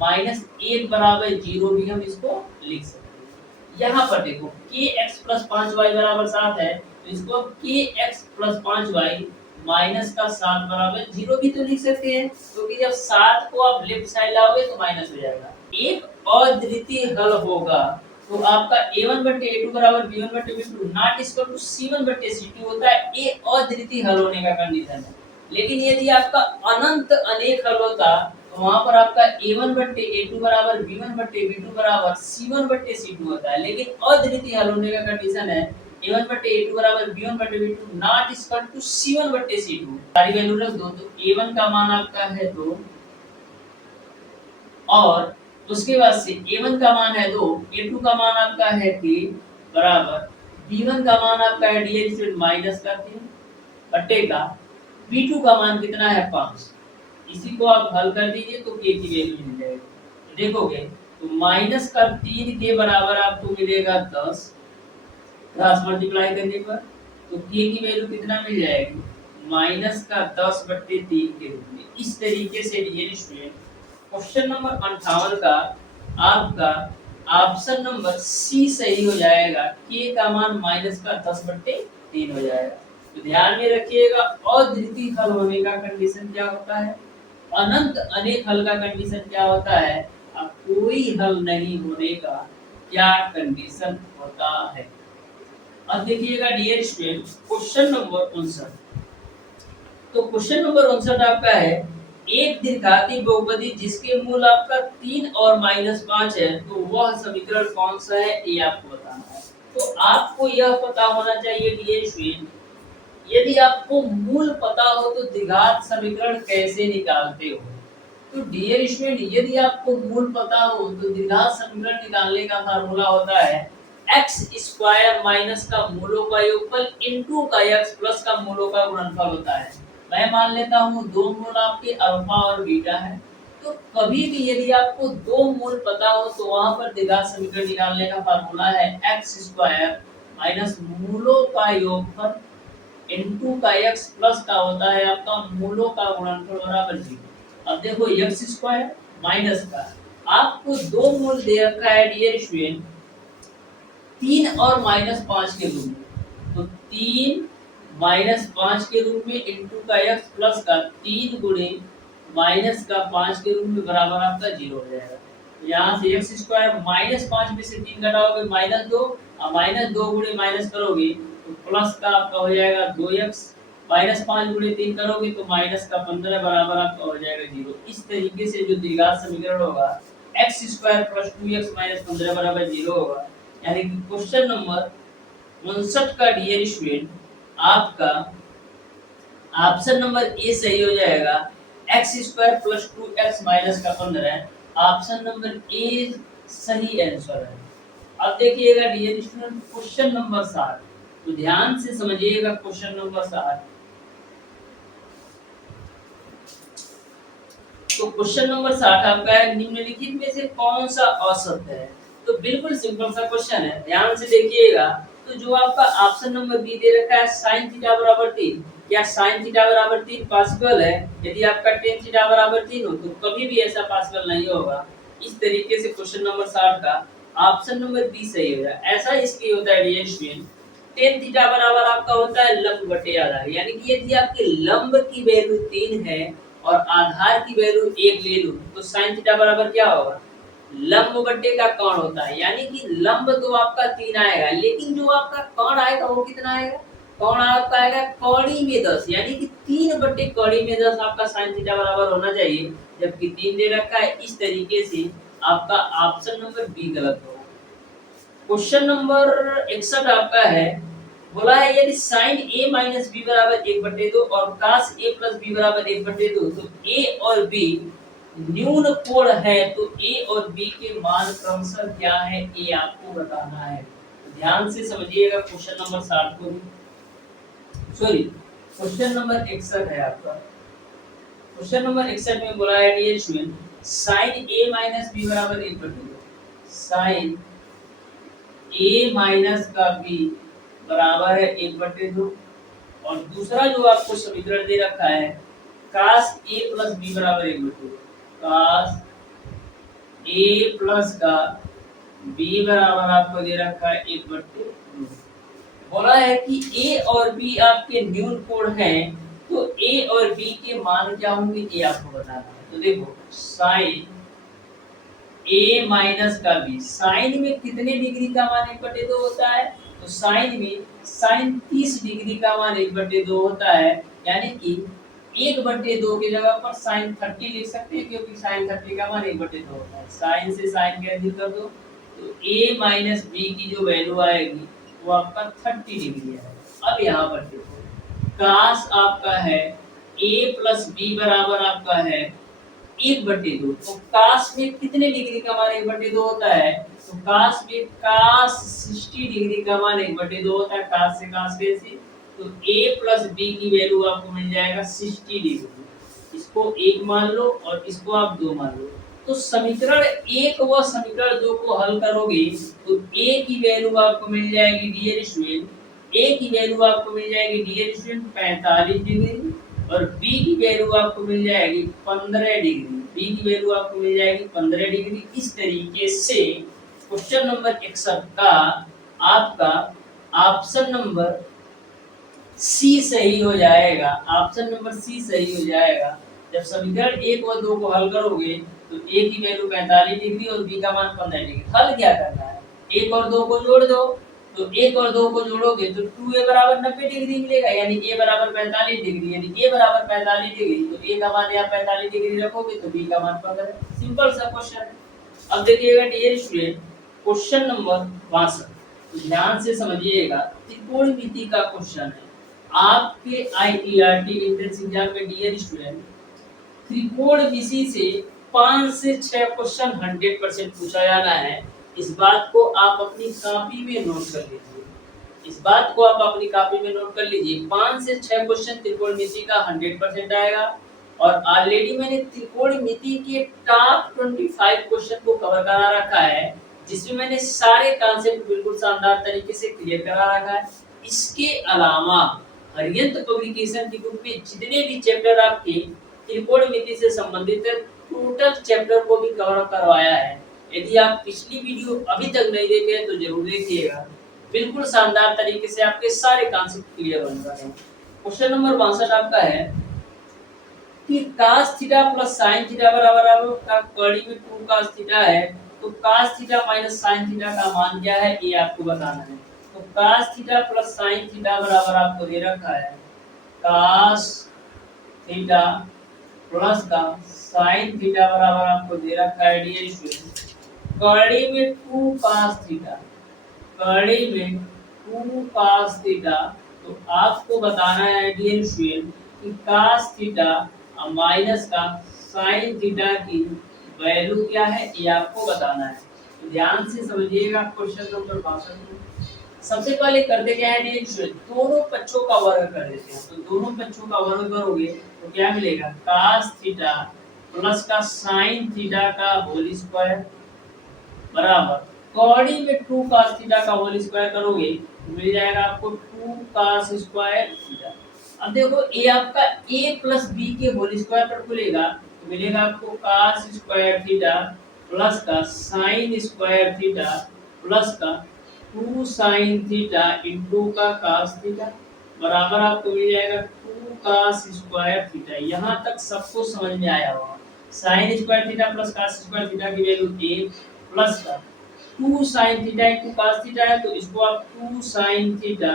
माइनस 1 बराबर 0 भी हम इसको लिख सकते हैं। यहाँ पर देखो kx प्लस 5y बराबर 7 है तो इसको kx प्लस 5y माइनस का 7 बराबर 0 भी तो लिख सकते हैं, क्योंकि जब 7 को आप लेफ्ट साइड लाओगे तो माइनस हो जाएगा। एक अद्वितीय हल होगा तो आपका a1 बटे a2 बराबर b1 बटे b2 not equal to c1 बटे c2 होता है। ये अद्वितीय हल होने का कंडीशन है। लेकिन यदि आपका अनंत अनेक हल होता तो वहां पर आपका a1 बटे a2 बराबर b1 बटे b2 बराबर c1 बटे c2 होता है। लेकिन अद्वितीय हल होने का कंडीशन है a1 बटे a2 बराबर b1 बटे b2 not equal to c1 बटे c2। सारी वैल्यू रख दो तो a1 का मान आपका है 2 और उसके बाद से a1 का मान है 2, a2 का मान आपका है 3 बराबर b1 का मान आपका है डियर स्टूडेंट माइनस का 3 बटे का b2 का मान कितना है 5। इसी को आप हल कर दीजिए तो k की वैल्यू मिल जाएगी। देखोगे तो माइनस का 3 के बराबर आपको मिलेगा 10, क्रॉस मल्टीप्लाई करने पर तो k की वैल्यू कितना मिल जाएगी माइनस का 10 बटे 3 के रूप में। इस तरीके से डियर स्टूडेंट क्वेश्चन नंबर 58 का आपका ऑप्शन नंबर सी सही हो जाएगा। k का मान माइनस का 10 बटे 3 हो जाएगा। तो ध्यान में रखिएगा अद्वितीय हल होने का कंडीशन क्या होता है, अनंत अनेक हल का कंडीशन क्या होता है, अब कोई हल नहीं होने का क्या कंडीशन होता है। अब देखिएगा डियर स्टूडेंट क्वेश्चन नंबर 59। तो क्वेश्चन नंबर 59 आपका है एक दीर्घाती बहुपदी जिसके मूल आपका 3 और -5 है तो वह समीकरण कौन सा है ये आपको बताना है। तो आपको यह पता होना चाहिए डियर स्टूडेंट, यदि आपको मूल पता हो तो द्विघात समीकरण कैसे निकालते हो। तो डियर स्टूडेंट यदि आपको मूल पता हो तो द्विघात समीकरण निकालने का फार्मूला होता है x स्क्वायर माइनस का मूलों का योगफल इनटू का x प्लस का मूलों का गुणनफल होता है। मैं मान लेता हूँ दो मूल आपके अल्फा और बीटा है, तो कभी भी यदि आपको दो मूल पता हो तो वहां पर द्विघात समीकरण निकालने का फार्मूला है x स्क्वायर माइनस मूलों का योगफल इनटू का x प्लस का होता है आपका मूलों का गुणनफल बराबर 0। अब देखो x स्क्वायर माइनस का आपको दो मूल दे रखा है डियर स्टूडेंट 3 और -5 के रूप में, तो 3 -5 के रूप में इनटू का x प्लस का 3 गुणे माइनस का 5 के रूप में बराबर आपका 0 हो जाएगा। तो यहाँ से x स्क्वायर -5 में से 3 घटाओगे -2 और -2 गुणे माइनस करोगे तो प्लस का आपका हो जाएगा 2x, -5 गुणे 3 करोगे तो माइनस का 15 बराबर आपका हो जाएगा 0। इस तरीके से जो द्विघात समीकरण होगा x square plus 2x minus 15 बराबर 0 होगा। यानी कि क्वेश्चन नंबर 59 का डियर स्टूडेंट आपका ऑप्शन नंबर ए सही हो जाएगा, x square plus 2x minus का 15 ऑप्शन नंबर ए सही आंसर है। अब देखिएगा डियर स्टूडेंट क्वेश्चन नंबर 7, तो ध्यान से समझिएगा क्वेश्चन नंबर 7। तो क्वेश्चन नंबर 60 आपका है, निम्नलिखित में से कौन सा असत्य है? तो बिल्कुल सिंपल सा क्वेश्चन है, ध्यान से देखिएगा। तो जो आपका ऑप्शन नंबर बी दे रखा है sin थीटा बराबर 3, क्या sin थीटा बराबर 3 पॉसिबल है? यदि आपका tan थीटा बराबर 3 हो तो कभी भी ऐसा पॉसिबल नहीं होगा। इस तरीके से क्वेश्चन नंबर 60 का ऑप्शन नंबर बी सही होगा। ऐसा इसलिए होता है डियर स्टूडेंट, tan थीटा बराबर आपका होता है लंब बटे आधार, यानी कि यदि आपके लंब की वैल्यू 3 है और आधार की वैल्यू 1 ले लूं तो sin थीटा बराबर क्या होगा? लंब बटे का कोण होता है, यानी कि लंब तो आपका 3 आएगा, लेकिन जो आपका कोण आएगा वो कितना आएगा? कोण आपका आएगा कौड़ी में 10, यानी कि 3 बटे कौड़ी में 10 आपका sin थीटा बराबर होना चाहिए, जबकि 3 दे रखा है। इस तरीके से आपका ऑप्शन नंबर बी गलत होगा। क्वेश्चन नंबर 61 आपका है, बोला है यदि sin a माइनस b बराबर 1/2 और cos a प्लस b बराबर 1/2 तो a और b न्यून कोण है, तो a और b के मान क्रमशः क्या है, ये आपको बताना है। तो ध्यान से समझिएगा क्वेश्चन नंबर 60 को भी, सॉरी क्वेश्चन नंबर 61 है आपका। क्वेश्चन नंबर 61 में बोला है dear student sin a minus b बराबर 1/2, sin a माइनस का b बराबर है 1/2, और दूसरा जो आपको समीकरण दे रखा है cos a प्लस b बराबर 1/2, cos a प्लस का b बराबर आपको दे रखा है 1/2। बोला है कि a और b आपके न्यून कोण हैं, तो a और b के मान क्या होंगे ये आपको बताना है। तो देखो sin a माइनस का b, sin में कितने डिग्री का मान 1/2 होता है? तो sin में sin 30 डिग्री का मान 1/2 होता है, यानी कि 1/2 की जगह पर sin 30 लिख सकते हैं, क्योंकि sin 30 का मान 1/2 होता है। sin से sin कैंसिल कर दो, तो a माइनस b की जो वैल्यू आएगी वो आपका 30 डिग्री है। अब यहाँ पर देखो cos आपका है a प्लस b बराबर आपका है 1/2, तो cos में कितने डिग्री का मान 1/2 होता है? तो cos में cos 60 डिग्री का मान 1/2 होता है, cos से cos कैंसिल, तो a प्लस b की वैल्यू आपको मिल जाएगा 60 डिग्री। इसको 1 मान लो और इसको आप 2 मान लो। तो समीकरण 1 व समीकरण 2 को हल करोगे तो a की वैल्यू आपको मिल जाएगी डियर स्टूडेंट, a की वैल्यू आपको मिल जाएगी डियर स्टूडेंट 45 डिग्री, और b की वैल्यू आपको मिल जाएगी 15 डिग्री। b की वैल्यू आपको मिल जाएगी 15 डिग्री। इस तरीके से क्वेश्चन नंबर 61 का आपका ऑप्शन नंबर सी सही हो जाएगा। ऑप्शन नंबर सी सही हो जाएगा। जब समीकरण 1 व 2 को हल करोगे तो a की वैल्यू 45 डिग्री और b का मान 15 डिग्री। हल क्या करना है? 1 और 2 को जोड़ दो, तो 1 और 2 को जोड़ोगे तो 2a बराबर 90 डिग्री मिलेगा, यानी a बराबर 45 डिग्री, यानी a बराबर 45 डिग्री, तो a का मान यहाँ 45 डिग्री रखोगे तो b का मान 15। सिंपल सा क्वेश्चन है। अब देखिएगा डियर स्टूडेंट क्वेश्चन नंबर 62, तो ध्यान से समझिएगा, त्रिकोणमिति का क्वेश्चन है। आपके आईईआरटी एंट्रेंस एग्जाम में डियर स्टूडेंट त्रिकोणमिति से 5 से 6 क्वेश्चन 100% पूछा जाना है। इस बात को आप अपनी कॉपी में नोट कर लीजिए। इस बात को आप अपनी कॉपी में नोट कर लीजिए। 5 से 6 क्वेश्चन त्रिकोणमिति का 100% आएगा, और ऑलरेडी मैंने त्रिकोणमिति के टॉप 25 क्वेश्चन को कवर करा रखा है, जिसमें मैंने सारे कॉन्सेप्ट बिल्कुल शानदार तरीके से क्लियर करा रखा है। इसके अलावा हरियंत पब्लिकेशन की बुक में जितने भी चैप्टर आपके त्रिकोणमिति से संबंधित है, टोटल चैप्टर को भी कवर करवाया है। यदि आप पिछली वीडियो अभी तक नहीं देखे हैं तो जरूर देखिएगा। बिल्कुल शानदार तरीके से आपके सारे कॉन्सेप्ट क्लियर होने वाले हैं। क्वेश्चन नंबर 62 आपका है कि cos theta plus sin theta बराबर आपका कड़ी में 2 cos थीटा है, तो cos theta minus sin theta का मान क्या है ये आपको बताना है। तो cos theta plus sin theta बराबर आपको दे रखा है cos थीटा प्लस का sin थीटा बराबर आपको दे रखा है डियर स्टूडेंट कड़ी में 2 cos थीटा, कड़ी में 2 cos थीटा। तो आपको बताना है डियर स्टूडेंट कि cos थीटा माइनस का sin थीटा की वैल्यू क्या है ये आपको बताना है। तो ध्यान से समझिएगा क्वेश्चन नंबर 62 में। सबसे पहले करते क्या है डियर स्टूडेंट, दोनों पक्षों का वर्ग कर देते हैं। तो दोनों पक्षों का वर्ग करोगे तो क्या मिलेगा cos थीटा प्लस का साइन थीटा का होल स्क्वायर बराबर कौड़ी में 2 cos थीटा का होल स्क्वायर करोगे तो मिल जाएगा आपको 2 cos स्क्वायर थीटा। अब देखो ये आपका a प्लस b के होल स्क्वायर पर खुलेगा तो मिलेगा आपको cos स्क्वायर थीटा प्लस का sin स्क्वायर थीटा प्लस का 2 sin थीटा इनटू का cos थीटा बराबर आपको मिल जाएगा 2 cos स्क्वायर थीटा। यहाँ तक सबको समझ में आया होगा। sin square theta plus cos square theta की वैल्यू 1 प्लस का 2 sin theta into cos theta है तो इसको आप 2 sin थीटा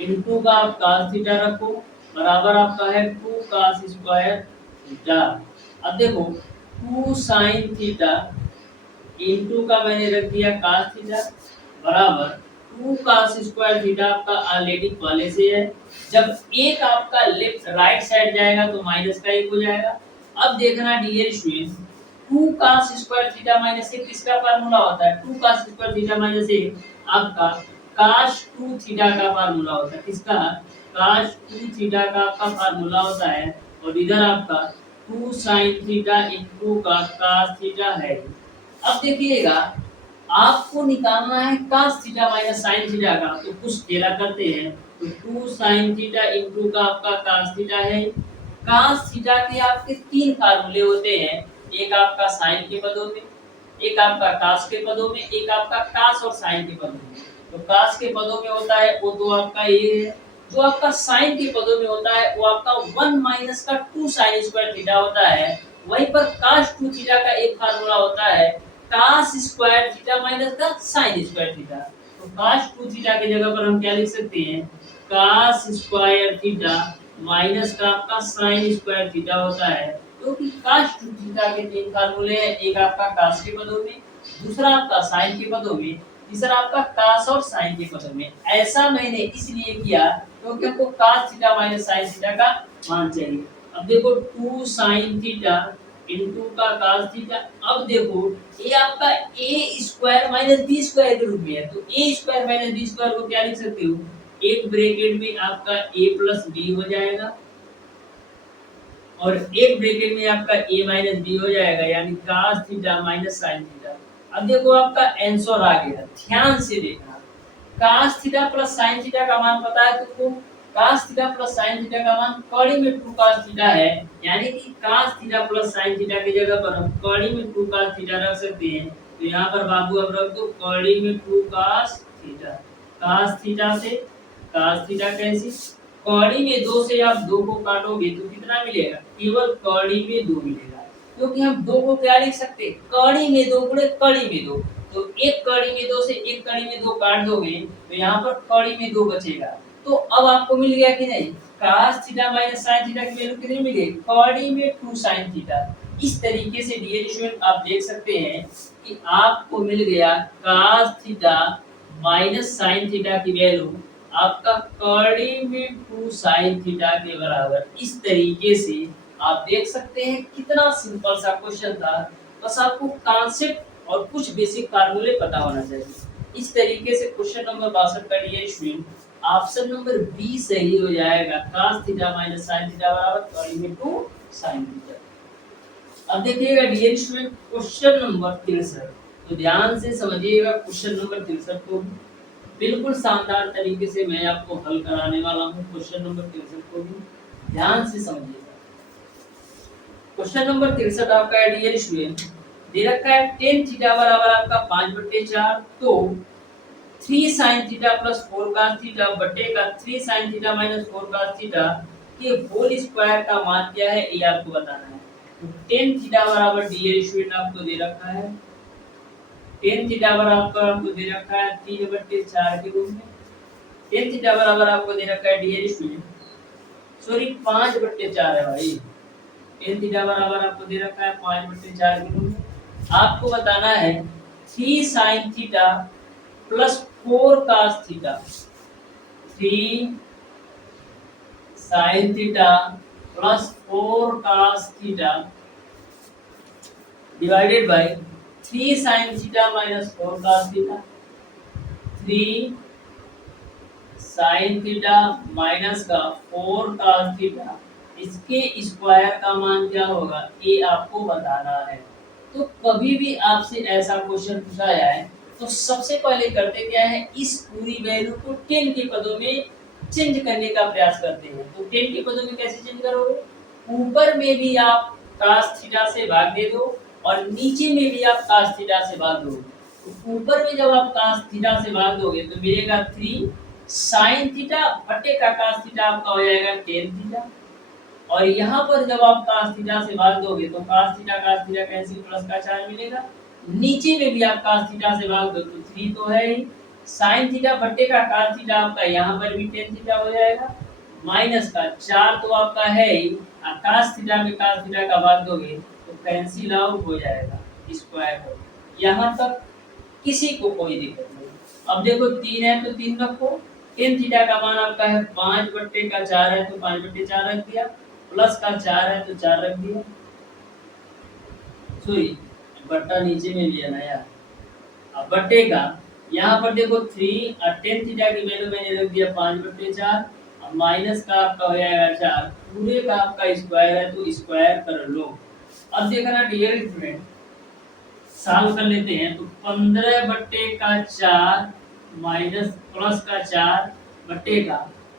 इनटू का आप cos थीटा रखो बराबर आपका है 2 cos स्क्वायर थीटा। अब देखो 2 sin थीटा इनटू का मैंने रख दिया cos थीटा बराबर 2 cos स्क्वायर थीटा आपका ऑलरेडी पहले से है। जब एक आपका लेफ्ट राइट साइड जाएगा तो माइनस का 1 हो जाएगा। अब देखना dear student 2 cos square theta minus 1 किसका फार्मूला होता है? 2 cos स्क्वायर थीटा माइनस 1 आपका cos 2 थीटा का फार्मूला होता है। किसका? cos 2 थीटा का आपका फार्मूला होता है और इधर आपका 2 sin थीटा इनटू का cos थीटा है। अब देखिएगा आपको निकालना है cos theta minus sin theta का तो कुछ खेला करते हैं तो 2 sin थीटा इनटू का आपका cos थीटा है। cos थीटा के आपके 3 फार्मूले होते हैं, एक आपका sin के पदों में, एक आपका cos के पदों में, एक आपका cos और sin के पदों में। तो cos के पदों में होता है वो तो आपका ये है, जो आपका sin के पदों में होता है वो आपका 1 माइनस का 2 sin स्क्वायर थीटा होता है। वहीं पर cos 2 थीटा का एक फार्मूला होता है cos स्क्वायर थीटा माइनस का sin स्क्वायर थीटा। तो cos 2 थीटा की जगह पर हम क्या लिख सकते हैं? cos स्क्वायर थीटा माइनस का आपका sin स्क्वायर थीटा होता है। क्योंकि cos 2 थीटा के 3 फार्मूले हैं, एक आपका cos के पदों में, दूसरा आपका sin के पदों में, तीसरा आपका cos और sin के पदों में। ऐसा मैंने इसलिए किया क्योंकि हमको cos theta minus sin theta का मान चाहिए। अब देखो 2 sin थीटा इनटू का cos थीटा। अब देखो ये आपका a square minus b square के रूप में है तो a square minus b square को क्या लिख सकते हो? एक ब्रैकेट में आपका a प्लस b हो जाएगा और एक ब्रैकेट में आपका a माइनस b हो जाएगा यानी cos theta minus sin theta. अब देखो आपका आंसर आ गया, ध्यान से देखना। cos theta plus sin theta का मान पता है तुमको? cos theta plus sin theta का मान कड़ी में 2 cos थीटा है, यानी कि cos theta plus sin theta की जगह पर हम कड़ी में 2 cos थीटा रख सकते हैं। तो यहाँ पर बाबू अब रख दो कड़ी में 2 cos थीटा। cos थीटा से cos थीटा कैसे? कड़ी में 2 से आप 2 को काटोगे तो कितना मिलेगा? केवल कड़ी में 2 मिलेगा। क्योंकि हम 2 को क्या लिख सकते हैं? कड़ी में 2 गुणे कड़ी में 2। तो एक कड़ी में 2 से एक कड़ी में 2 काट दोगे तो यहाँ पर कड़ी में 2 बचेगा। तो अब आपको मिल गया कि नहीं? cos theta minus sin theta की वैल्यू कितनी मिली? कड़ी में 2 sin थीटा। इस तरीके से डियर स्टूडेंट आप देख सकते हैं कि आपको मिल गया cos theta minus sin theta की वैल्यू आपका कड़ी में 2 sin थीटा के बराबर। इस तरीके से आप देख सकते हैं कितना सिंपल सा क्वेश्चन था। बस आपको कॉन्सेप्ट और कुछ बेसिक फार्मूले पता होना चाहिए। इस तरीके से क्वेश्चन नंबर 62 का dear student option number B सही हो जाएगा। cos theta minus sin theta बराबर कड़ी में 2 sin थीटा। अब देखिएगा डियर स्टूडेंट क्वेश्चन नंबर 63, तो ध्यान से समझिएगा क्वेश्चन नंबर 63 को बिल्कुल शानदार तरीके से मैं आपको हल कराने वाला हूँ। क्वेश्चन नंबर 63 को भी ध्यान से समझिएगा। क्वेश्चन नंबर 63 आपका है डियर स्टूडेंट, दे रखा है tan थीटा बराबर आपका 5/4 तो 3 sin theta plus 4 cos theta बटे का 3 sin theta minus 4 cos theta के होल स्क्वायर का मान क्या है ये आपको बताना है। तो tan थीटा बराबर डियर स्टूडेंट आपको दे रखा है, tan थीटा बराबर आपको दे रखा है 3/4 के रूप में। tan थीटा बराबर आपको दे रखा है डियर स्टूडेंट, सॉरी 5/4 है भाई। tan थीटा बराबर आपको दे रखा है 5/4 के रूप में। आपको बताना है 3 sin theta plus 4 cos theta, 3 sin theta plus 4 cos theta divided by 3 sin theta minus 4 cos theta, 3 sin theta minus का 4 cos थीटा इसके स्क्वायर का मान क्या होगा, ये आपको बताना है। तो कभी भी आपसे ऐसा क्वेश्चन पूछा जाए तो सबसे पहले करते क्या है, इस पूरी वैल्यू को 10 के पदों में चेंज करने का प्रयास करते हैं। तो 10 के पदों में कैसे चेंज करोगे, ऊपर में भी आप cos थीटा से भाग दे दो और नीचे में भी आप cos थीटा से भाग दो। तो ऊपर में जब आप cos थीटा से भाग दोगे तो मिलेगा 3 sin थीटा बटे का cos थीटा आपका हो जाएगा tan थीटा। और यहाँ पर जब आप cos थीटा से भाग दोगे तो cos थीटा कैंसिल प्लस का 4 मिलेगा। नीचे में भी आप cos थीटा से भाग दो तो 3 तो है ही, sin थीटा बट्टे का cos थीटा आपका यहाँ पर भी tan थीटा हो जाएगा, माइनस का 4 तो आपका है ही, और cos थीटा में cos थीटा का भाग दोगे तो कैंसिल आउट हो जाएगा, स्क्वायर हो। यहाँ तक किसी को कोई दिक्कत नहीं। अब देखो 3 है तो 3 रखो, tan थीटा का मान आपका है 5 बट्टे का 4 है तो 5 बट्टे 4 रख दिया, प्लस का 4 है तो 4 रख दिया, सॉरी बट्टा नीचे में लिया ना यार। अब बट्टे का यहाँ पर देखो 3 और tan थीटा की वैल्यू मैंने रख दिया 5 बट्टे 4 और माइनस का आपका हो जाएगा 4, पूरे का आपका स्क्वायर है तो स्क्वायर कर लो। अब देखना डियर स्टूडेंट, सॉल्व कर लेते हैं। तो 15 बट्टे का 4 माइनस प्लस का 4 बट्टे का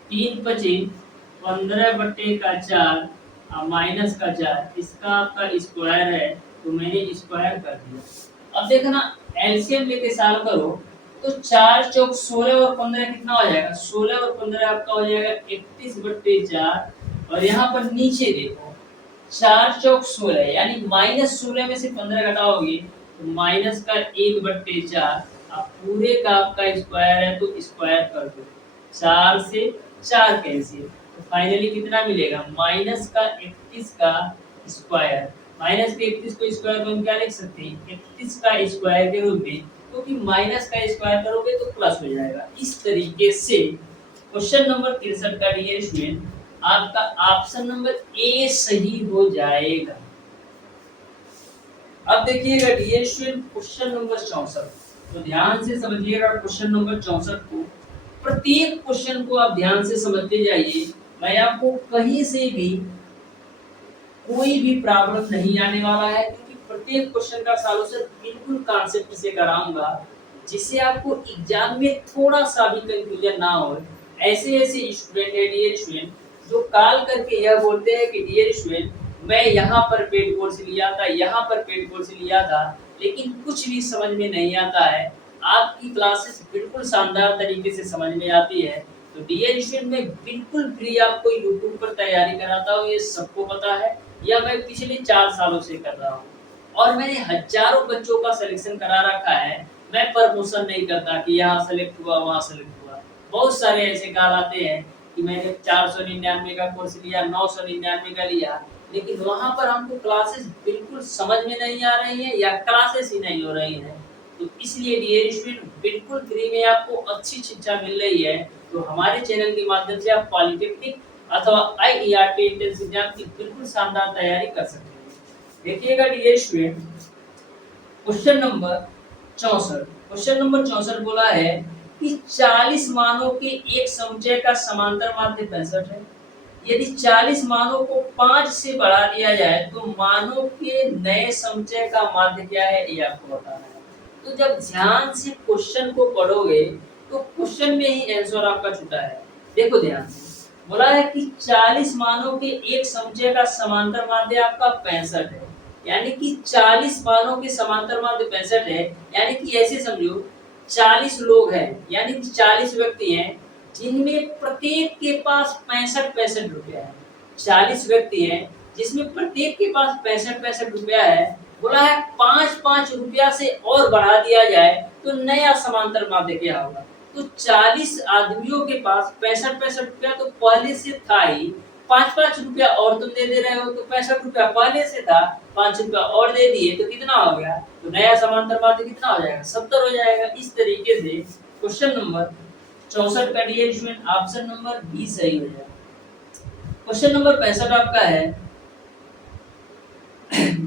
3 25, 15 बट्टे का 4 माइनस का 4, इसका आपका स्क्वायर है तो मैंने स्क्वायर कर दिया। अब देखना एलसीएम लेके सॉल्व करो तो 4 चौक 16 और 15 कितना हो जाएगा, 16 और 15 आपका हो जाएगा 31 बट्टे 4। और यहाँ पर नीचे देखो 4 चौक 16 यानी माइनस 16 में से 15 घटाओगे तो माइनस का 1 बट्टे 4, अब पूरे का आपका स्क्वायर है तो स्क्वायर कर दो, 4 से 4 कैंसिल तो फाइनली कितना मिलेगा, माइनस का 31 का स्क्वायर। माइनस के 31 को स्क्वायर में हम क्या लिख सकते हैं, 31 का स्क्वायर के रूप में, क्योंकि माइनस का स्क्वायर करोगे तो प्लस हो जाएगा। इस तरीके से क्वेश्चन नंबर 63 का डियर स्टूडेंट आपका ऑप्शन नंबर ए सही हो जाएगा। अब देखिएगा डियर स्टूडेंट क्वेश्चन नंबर 64, तो ध्यान से समझिएगा क्वेश्चन नंबर 64 को। प्रत्येक क्वेश्चन को आप ध्यान से समझते जाइए, मैं आपको कहीं से भी कोई भी प्रॉब्लम नहीं आने वाला है, क्योंकि प्रत्येक क्वेश्चन का सॉल्यूशन बिल्कुल कॉन्सेप्ट से कराऊंगा, जिससे आपको एग्जाम में थोड़ा सा भी कंफ्यूजन ना हो। ऐसे ऐसे स्टूडेंट है डियर स्टूडेंट जो कॉल करके यह बोलते हैं कि डियर स्टूडेंट मैं यहाँ पर पेड कोर्स लिया था, यहाँ पर पेड कोर्स लिया था, लेकिन कुछ भी समझ में नहीं आता है। आपकी क्लासेस बिल्कुल शानदार तरीके से समझ में आती है। तो डियर स्टूडेंट मैं बिल्कुल फ्री आपको यूट्यूब पर तैयारी कराता हूँ, ये सबको पता है, या मैं पिछले 4 सालों से कर रहा हूँ और मैंने हजारों बच्चों का सिलेक्शन करा रखा है। मैं प्रमोशन नहीं करता कि यहाँ सेलेक्ट हुआ वहाँ सेलेक्ट हुआ। बहुत सारे ऐसे कॉल आते हैं कि मैंने 499 का कोर्स लिया, 999 का लिया, लेकिन वहाँ पर हमको क्लासेस बिल्कुल समझ में नहीं आ रही है या क्लासेस ही नहीं हो रही है। तो इसलिए डियर स्टूडेंट बिल्कुल फ्री में आपको अच्छी शिक्षा मिल रही है। तो हमारे चैनल के माध्यम से आप पॉलिटेक्निक अथवा आईईआरटी एंट्रेंस एग्जाम की बिल्कुल शानदार तैयारी कर सकते हैं। देखिएगा dear student question number 64, question number 64 बोला है कि 40 मानों के एक समुच्चय का समांतर माध्य 65 है। यदि 40 मानों को 5 से बढ़ा दिया जाए तो मानों के नए समुच्चय का माध्य क्या है, ये आपको बताना है। तो जब ध्यान से क्वेश्चन को पढ़ोगे तो क्वेश्चन में ही आंसर आपका छुपा है। देखो ध्यान से बोला है कि 40 मानों के एक समुच्चय का समांतर माध्य आपका 65 है, यानी कि 40 मानों के समांतर माध्य 65 है, यानी कि ऐसे समझो 40 लोग हैं, यानी कि 40 व्यक्ति हैं जिनमें प्रत्येक के पास 65 रुपया है। 40 व्यक्ति हैं जिसमें प्रत्येक के पास 65 रुपया है। बोला है 5-5 रुपया से और बढ़ा दिया जाए तो नया समांतर माध्य क्या होगा। तो 40 आदमियों के पास 65 रुपया तो पहले से था ही, 5-5 रुपया और तुम दे रहे हो तो 65 रुपया पहले से था, 5 रुपया और दे दिए तो कितना हो गया, तो नया समांतर माध्य कितना हो जाएगा, 70 हो जाएगा। इस तरीके से क्वेश्चन नंबर 64 का dear student option number B सही हो जाएगा। क्वेश्चन नंबर 65 आपका है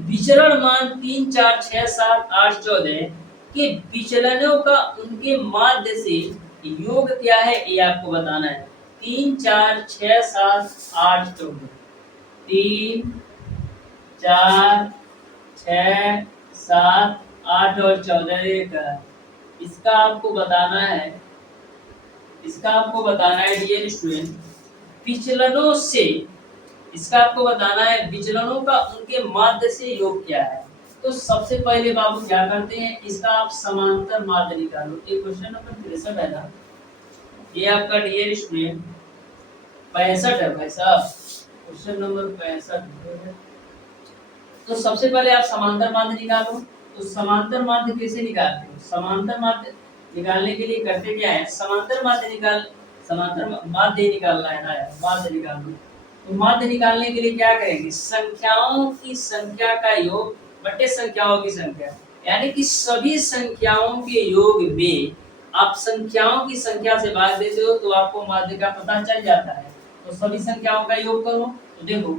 विचरण मान 3, 4, 6, 7, 8, 14 के विचलनों का उनके माध्य से योग क्या है, ये आपको बताना है। 3, 4, 6, 7, 8, 14 3 4 6 7 8 और 14 का इसका आपको बताना है डियर स्टूडेंट विचलनों से इसका आपको बताना है विचलनों का उनके माध्य से योग क्या है। तो सबसे पहले बाबू क्या करते हैं, इसका आप समांतर माध्य निकालो। ये क्वेश्चन नंबर 63 है ना, ये आपका डियर स्टूडेंट 65 है भाई साहब, क्वेश्चन नंबर 65। तो सबसे पहले आप समांतर माध्य निकालो। तो समांतर माध्य कैसे निकालते हो, समांतर माध्य निकालने के लिए करते क्या है, समांतर माध्य निकालना है ना यार, माध्य निकाल लो। तो माध्य निकालने के लिए क्या करेंगे, संख्याओं की संख्या का योग बटे संख्याओं की संख्या, यानी कि सभी संख्याओं के योग में आप संख्याओं की संख्या से भाग देते हो तो आपको माध्य का पता चल जाता है। तो सभी संख्याओं का योग करो तो देखो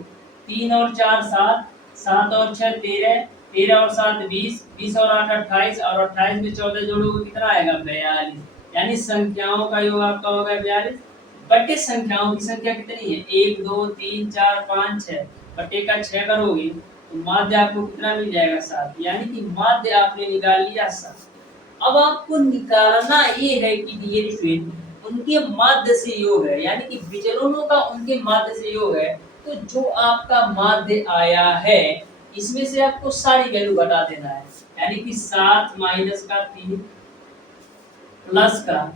3 और 4 7, 7 और 6 13, 13 और 7 20, 20 और 8 28 और 28 में 14 जोड़ोगे कितना आएगा 42, यानी संख्याओं का योग आपका होगा 42 बटे संख्याओं की संख्या कितनी है 1 2 3 4 5 6 बटे का 6 करोगे तो माध्य आपको कितना मिल जाएगा 7, यानी कि माध्य आपने निकाल लिया 7। अब आपको निकालना ये है कि डियर स्टूडेंट उनके माध्य से योग है, यानी कि विचलनों का उनके माध्य से योग है। तो जो आपका माध्य आया है इसमें से आपको सारी वैल्यू घटा देना है, यानी कि 7 माइनस का 3 प्लस का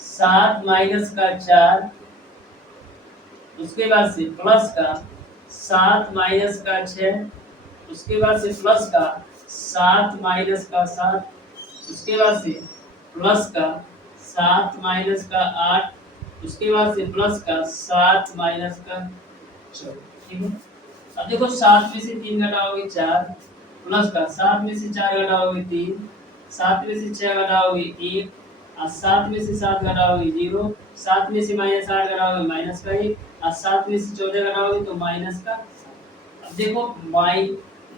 7 माइनस का 4, उसके बाद से प्लस का 7 माइनस का 6, उसके बाद से प्लस का 7 माइनस का 7, उसके बाद से प्लस का 7 माइनस का 8, उसके बाद से प्लस का 7 माइनस का 4। ठीक है, अब देखो 7 में से 3 घटाओगे 4, प्लस का 7 में से 4 घटाओगे 3, 7 में से 6 घटाओगे 1, और 7 में से 7 घटाओगे 0, 7 में से -8 घटाओगे माइनस का 1, और 7 में से 14 घटाओगे तो माइनस का 7। अब देखो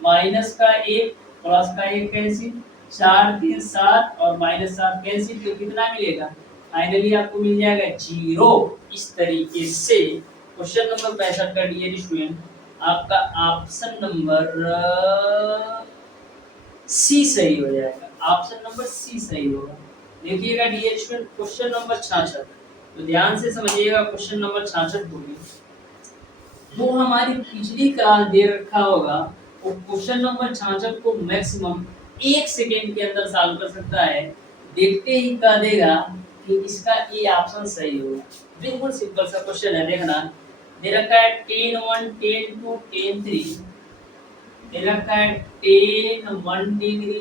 माइनस का 1 प्लस का 1 कैंसिल, 4 3 7 और -7 कैंसिल, तो कितना मिलेगा, फाइनली आपको मिल जाएगा 0। इस तरीके से क्वेश्चन नंबर 65 का डियर स्टूडेंट आपका ऑप्शन नंबर सी सही हो जाएगा, ऑप्शन नंबर सी सही होगा। देखिएगा डियर स्टूडेंट क्वेश्चन नंबर 66, तो ध्यान से समझिएगा क्वेश्चन नंबर 66 को भी, वो हमारी पिछली क्लास दे रखा होगा वो क्वेश्चन नंबर 66 को मैक्सिमम 1 सेकेंड के अंदर सॉल्व कर सकता है, देखते ही कह देगा कि इसका ए ऑप्शन सही होगा। बिल्कुल सिंपल सा क्वेश्चन है, देखना दे रखा है 10 1 10 2 10 3, दे रखा है 10 1 degree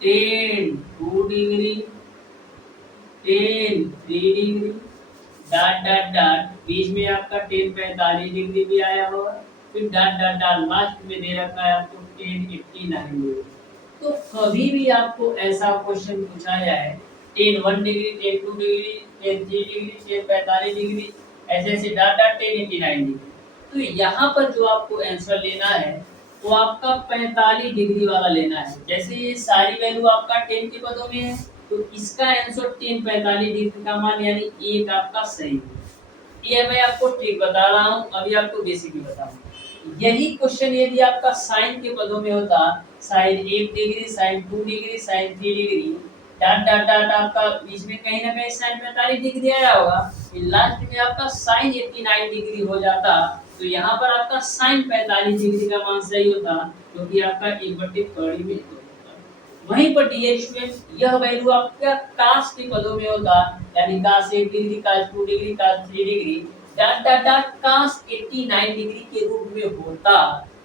10 2 degree 10 3 degree dot dot dot, बीच में आपका 10 45 डिग्री भी आया होगा, फिर डॉट डॉट डॉट लास्ट में दे रखा है आपको 10 89 डिग्री। तो कभी भी आपको ऐसा क्वेश्चन पूछा जाए 10 1 डिग्री 10 2 डिग्री 10 3 डिग्री 10 45 डिग्री ऐसे ऐसे डॉट डॉट 10 89 डिग्री, तो यहाँ पर जो आपको आंसर लेना है वो आपका 45 डिग्री वाला लेना है। जैसे ये सारी वैल्यू आपका 10 के पदों में है तो इसका आंसर 10 45 डिग्री का मान यानी एक आपका सही है। ये मैं आपको ट्रिक बता रहा हूँ, अभी आपको बेसिक भी बताऊंगा। यही क्वेश्चन यदि आपका साइन के पदों में होता, sine 1 degree sine 2 degree sine 3 degree dot dot dot, आपका बीच में कहीं ना कहीं साइन 45 डिग्री आया होगा, फिर लास्ट में आपका साइन 89 डिग्री हो जाता, तो यहाँ पर आपका साइन 45 डिग्री का मान सही होता, क्योंकि आपका 1/3 में वहीं पर डियर स्टूडेंट यह वैल्यू आपका कास के पदों में होता, यानी कास 1 डिग्री कास 2 डिग्री कास 3 डिग्री डॉट डॉट डॉट कास 89 डिग्री के रूप में होता,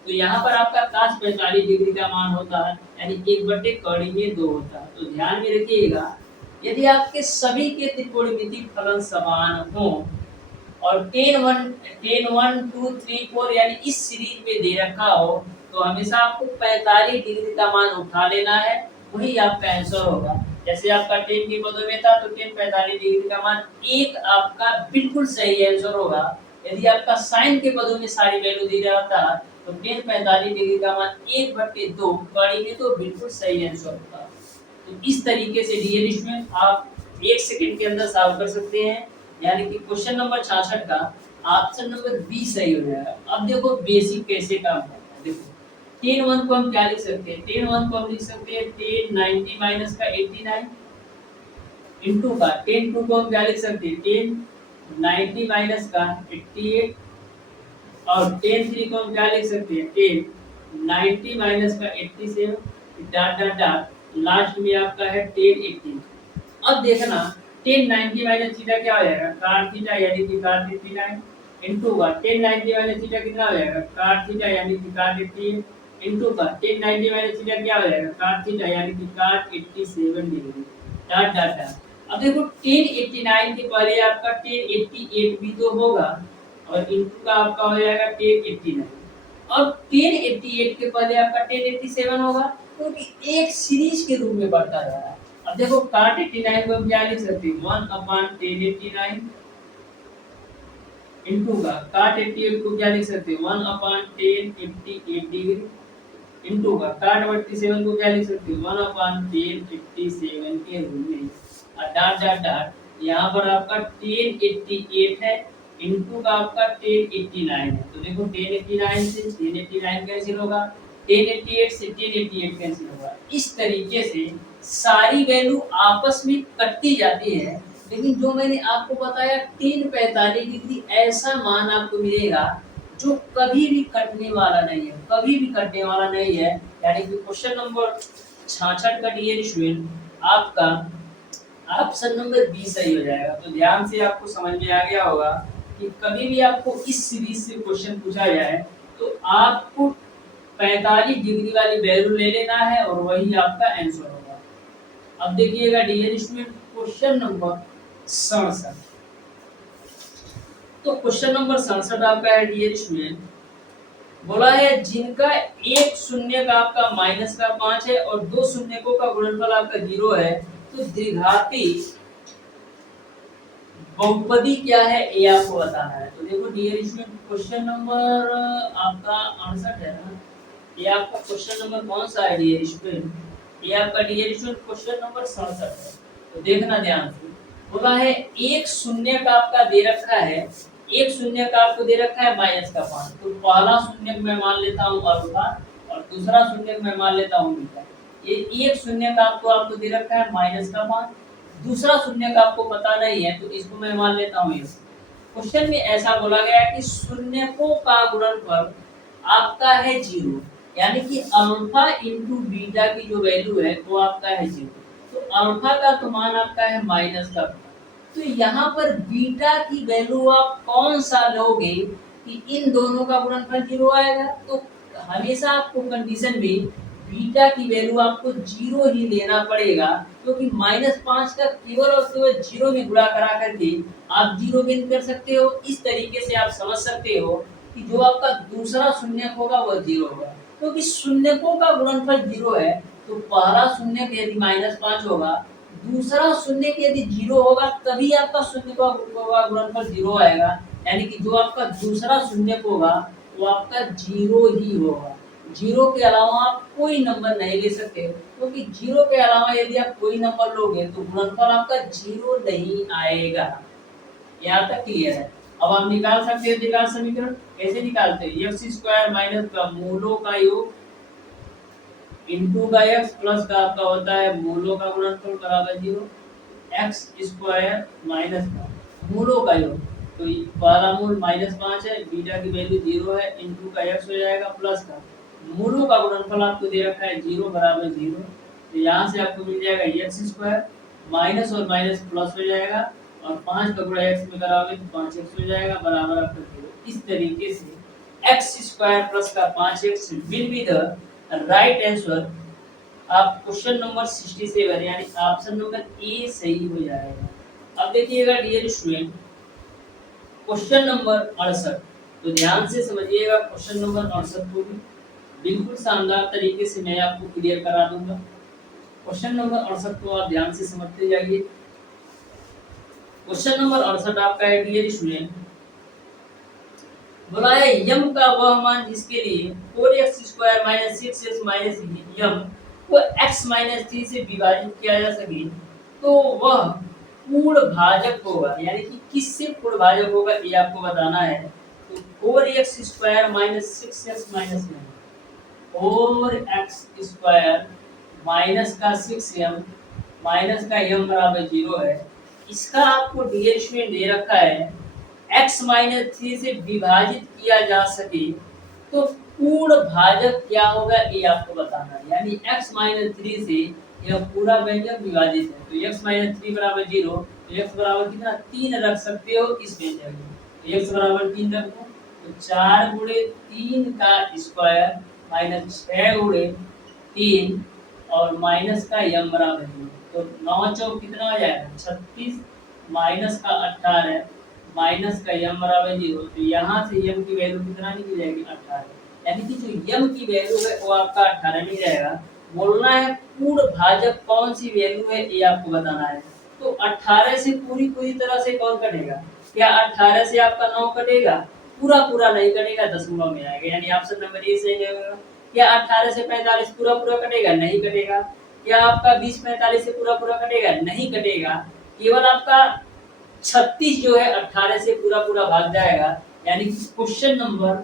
तो यहाँ पर आपका कास 45 डिग्री का मान होता है, यानी 1/2 में 2 होता। तो ध्यान में रखिएगा यदि आपके सभी के त्रिकोणमितीय फलन समान हो और 10 1 2 3 4 यानी इस सीरीज में दे रखा हो तो हमेशा आपको 45 डिग्री का मान उठा लेना है, वही आपका आंसर होगा। जैसे आपका 10 के पदों में था तो 10 45 डिग्री का मान एक आपका बिल्कुल सही आंसर होगा। यदि आपका साइन के पदों में सारी वैल्यू दी जाता तो 10 45 डिग्री का मान 1/2 कड़ी में तो बिल्कुल सही आंसर होता। तो इस तरीके से डियर स्टूडेंट आप 1 सेकंड के अंदर सॉल्व कर सकते हैं, यानी कि क्वेश्चन नंबर 66 का ऑप्शन नंबर बी सही हो जाएगा। अब देखो बेसिक कैसे काम करता है। देखो 10 1 को हम क्या लिख सकते हैं, 10 1 को हम लिख सकते हैं 10 90 माइनस का 89 इनटू का 10 2 को हम क्या लिख सकते हैं 10 90 माइनस का 88 और 10 3 को हम क्या लिख सकते हैं 10 90 माइनस का 87 डॉट डॉट डॉट लास्ट में आपका है 10 18। अब देखना 10 90 माइनस थीटा क्या हो जाएगा cot थीटा यानी कि cot 89 इनटू का 10 90 माइनस थीटा कितना हो जाएगा cot थीटा यानी कि cot 88 इनटू का 10 90 माइनस थीटा क्या हो जाएगा cot थीटा यानी कि cot 87 degree dot dot dot. अब देखो 1089 के पहले आपका 1088 भी तो होगा और इनटू का आपका हो जाएगा 1089। अब 1088 के पहले आपका 1087 होगा क्योंकि तो एक सीरीज के रूप में बढ़ता जा रहा है। अब देखो cot 89 को हम क्या लिख सकते हैं 1/1089 इनटू का cot 88 को क्या लिख सकते हैं 1/1088 डिग्री इनटू का cot 87 को क्या लिख सकते हैं 1/1087 के रूप में और डॉट डॉट डॉट यहाँ पर आपका 1088 है इनटू का आपका 1089 है। तो देखो 1089 से 1089 कैंसिल होगा 1088 से 1088 कैंसिल होगा। इस तरीके से सारी वैल्यू आपस में कटती जाती है, लेकिन जो मैंने आपको बताया 345 डिग्री ऐसा मान आपको मिलेगा जो कभी भी कटने वाला नहीं है, कभी भी कटने वाला नहीं है। यानी कि क्वेश्चन नंबर 66 का डियर स्टूडेंट आपका ऑप्शन नंबर बी सही हो जाएगा। तो ध्यान से आपको समझ में आ गया होगा कि कभी भी आपको इस सीरीज से क्वेश्चन पूछा जाए तो आपको 45 डिग्री वाली वैल्यू ले लेना है और वही आपका आंसर होगा। अब देखिएगा डियर स्टूडेंट क्वेश्चन नंबर 67। तो क्वेश्चन नंबर 67 आपका है डियर स्टूडेंट, बोला है जिनका एक शून्य का आपका माइनस का 5 है और दो शून्यकों का गुणनफल आपका 0 है, तो द्विघाती बहुपदी क्या है ये आपको बताना है। तो देखो डियर स्टूडेंट क्वेश्चन नंबर आपका 68 है ना, ये आपका क्वेश्चन नंबर कौन सा है डियर स्टूडेंट, ये आपका डियर स्टूडेंट क्वेश्चन नंबर 67 है। तो देखना ध्यान से, बोला है एक शून्य का आपका दे रखा है, एक शून्य का आपको दे रखा है माइनस का 5, तो पहला शून्य मैं मान लेता हूँ अल्फा और दूसरा शून्य मैं मान लेता हूँ बीटा। ये एक शून्य का आपको दे रखा है माइनस का 5, दूसरा शून्य का आपको पता नहीं है तो इसको मैं मान लेता हूँ ये। क्वेश्चन में ऐसा बोला गया है कि शून्यकों का गुणनफल आपका है 0, यानी कि अल्फा इंटू बीटा की जो वैल्यू है वो आपका है 0। तो अल्फा का तो मान आपका है माइनस का, तो यहाँ पर बीटा की वैल्यू आप कौन सा लोगे कि इन दोनों का गुणनफल 0 आएगा। तो हमेशा आपको कंडीशन में बीटा की वैल्यू आपको 0 ही लेना पड़ेगा, क्योंकि -5 का केवल और केवल 0 में गुणा करा करके आप 0 गेन कर सकते हो। इस तरीके से आप समझ सकते हो कि जो आपका दूसरा शून्य होगा वह 0 होगा, क्योंकि शून्यकों का गुणनफल 0 है। तो पहला शून्य यदि -5 होगा, दूसरा शून्य यदि 0 होगा, तभी आपका शून्य का गुणनफल 0 आएगा। यानी कि जो आपका दूसरा शून्य होगा वो आपका 0 ही होगा। 0 के अलावा आप कोई नंबर नहीं ले सकते, क्योंकि 0 के अलावा यदि आप कोई नंबर लोगे तो गुणनफल आपका 0 नहीं आएगा। यहाँ तक क्लियर है। अब आप निकाल सकते हैं द्विघात समीकरण। कैसे निकालते हैं, x स्क्वायर माइनस का मूलों का योग इनटू का x प्लस का आपका होता है मूलों का गुणनफल बराबर 0, x स्क्वायर माइनस का मूलों का योग, तो पहला मूल -5 है, बीटा की वैल्यू 0 है, इनटू का x हो जाएगा प्लस का मूलों का गुणनफल आपको दे रखा है 0 बराबर 0। तो यहाँ से आपको मिल जाएगा x स्क्वायर माइनस और माइनस प्लस हो जाएगा और 5 का गुणा x में कराओगे तो 5x हो जाएगा बराबर आपका 0। इस तरीके से x स्क्वायर प्लस का 5x will be the right answer. आप क्वेश्चन नंबर 67 यानी ऑप्शन नंबर ए सही हो जाएगा। अब देखिएगा डियर स्टूडेंट क्वेश्चन नंबर 68, तो ध्यान से समझिएगा क्वेश्चन नंबर 68 को भी बिल्कुल शानदार तरीके से मैं आपको क्लियर करा दूंगा। क्वेश्चन नंबर 68 को आप ध्यान से समझते जाइए। क्वेश्चन नंबर 68 आपका है डियर स्टूडेंट, बोला है यम का वह मान जिसके लिए 4x square minus 6x minus यम को x माइनस 3 से विभाजित किया जा सके, तो वह पूर्ण भाजक होगा, यानी कि किससे पूर्ण भाजक होगा ये आपको बताना है। तो 4x² minus 6x minus 4x² minus का 6m माइनस का m बराबर 0 है। इसका आपको डियर स्टूडेंट दे रखा है x माइनस 3 से विभाजित किया जा सके तो पूर्ण भाजक क्या होगा ये आपको बताना है। यानी x माइनस 3 से यह पूरा व्यंजक विभाजित है तो x माइनस 3 बराबर 0, तो x बराबर कितना 3 रख सकते हो इस व्यंजक में। तो x बराबर 3 रख दो तो 4 गुणे 3 का स्क्वायर माइनस 6 गुणे 3 और माइनस का m बराबर 0, तो 9 चौक कितना हो जाएगा 36 माइनस का 18 माइनस का m बराबर 0, तो यहाँ से m की वैल्यू कितना निकल जाएगी 18, यानी कि जो m की वैल्यू है वो आपका 18 निकल जाएगा। बोलना है पूर्ण भाजक कौन सी वैल्यू है ये आपको बताना है। तो 18 से पूरी पूरी तरह से कौन कटेगा, क्या 18 से आपका 9 कटेगा, पूरा पूरा नहीं कटेगा, दशमलव में आएगा, यानी ऑप्शन नंबर ए सही होगा। क्या 18 से 45 पूरा पूरा कटेगा, नहीं कटेगा। क्या आपका 20 45 से पूरा पूरा कटेगा, नहीं कटेगा। केवल आपका 36 जो है 18 से पूरा पूरा भाग जाएगा, यानी कि क्वेश्चन नंबर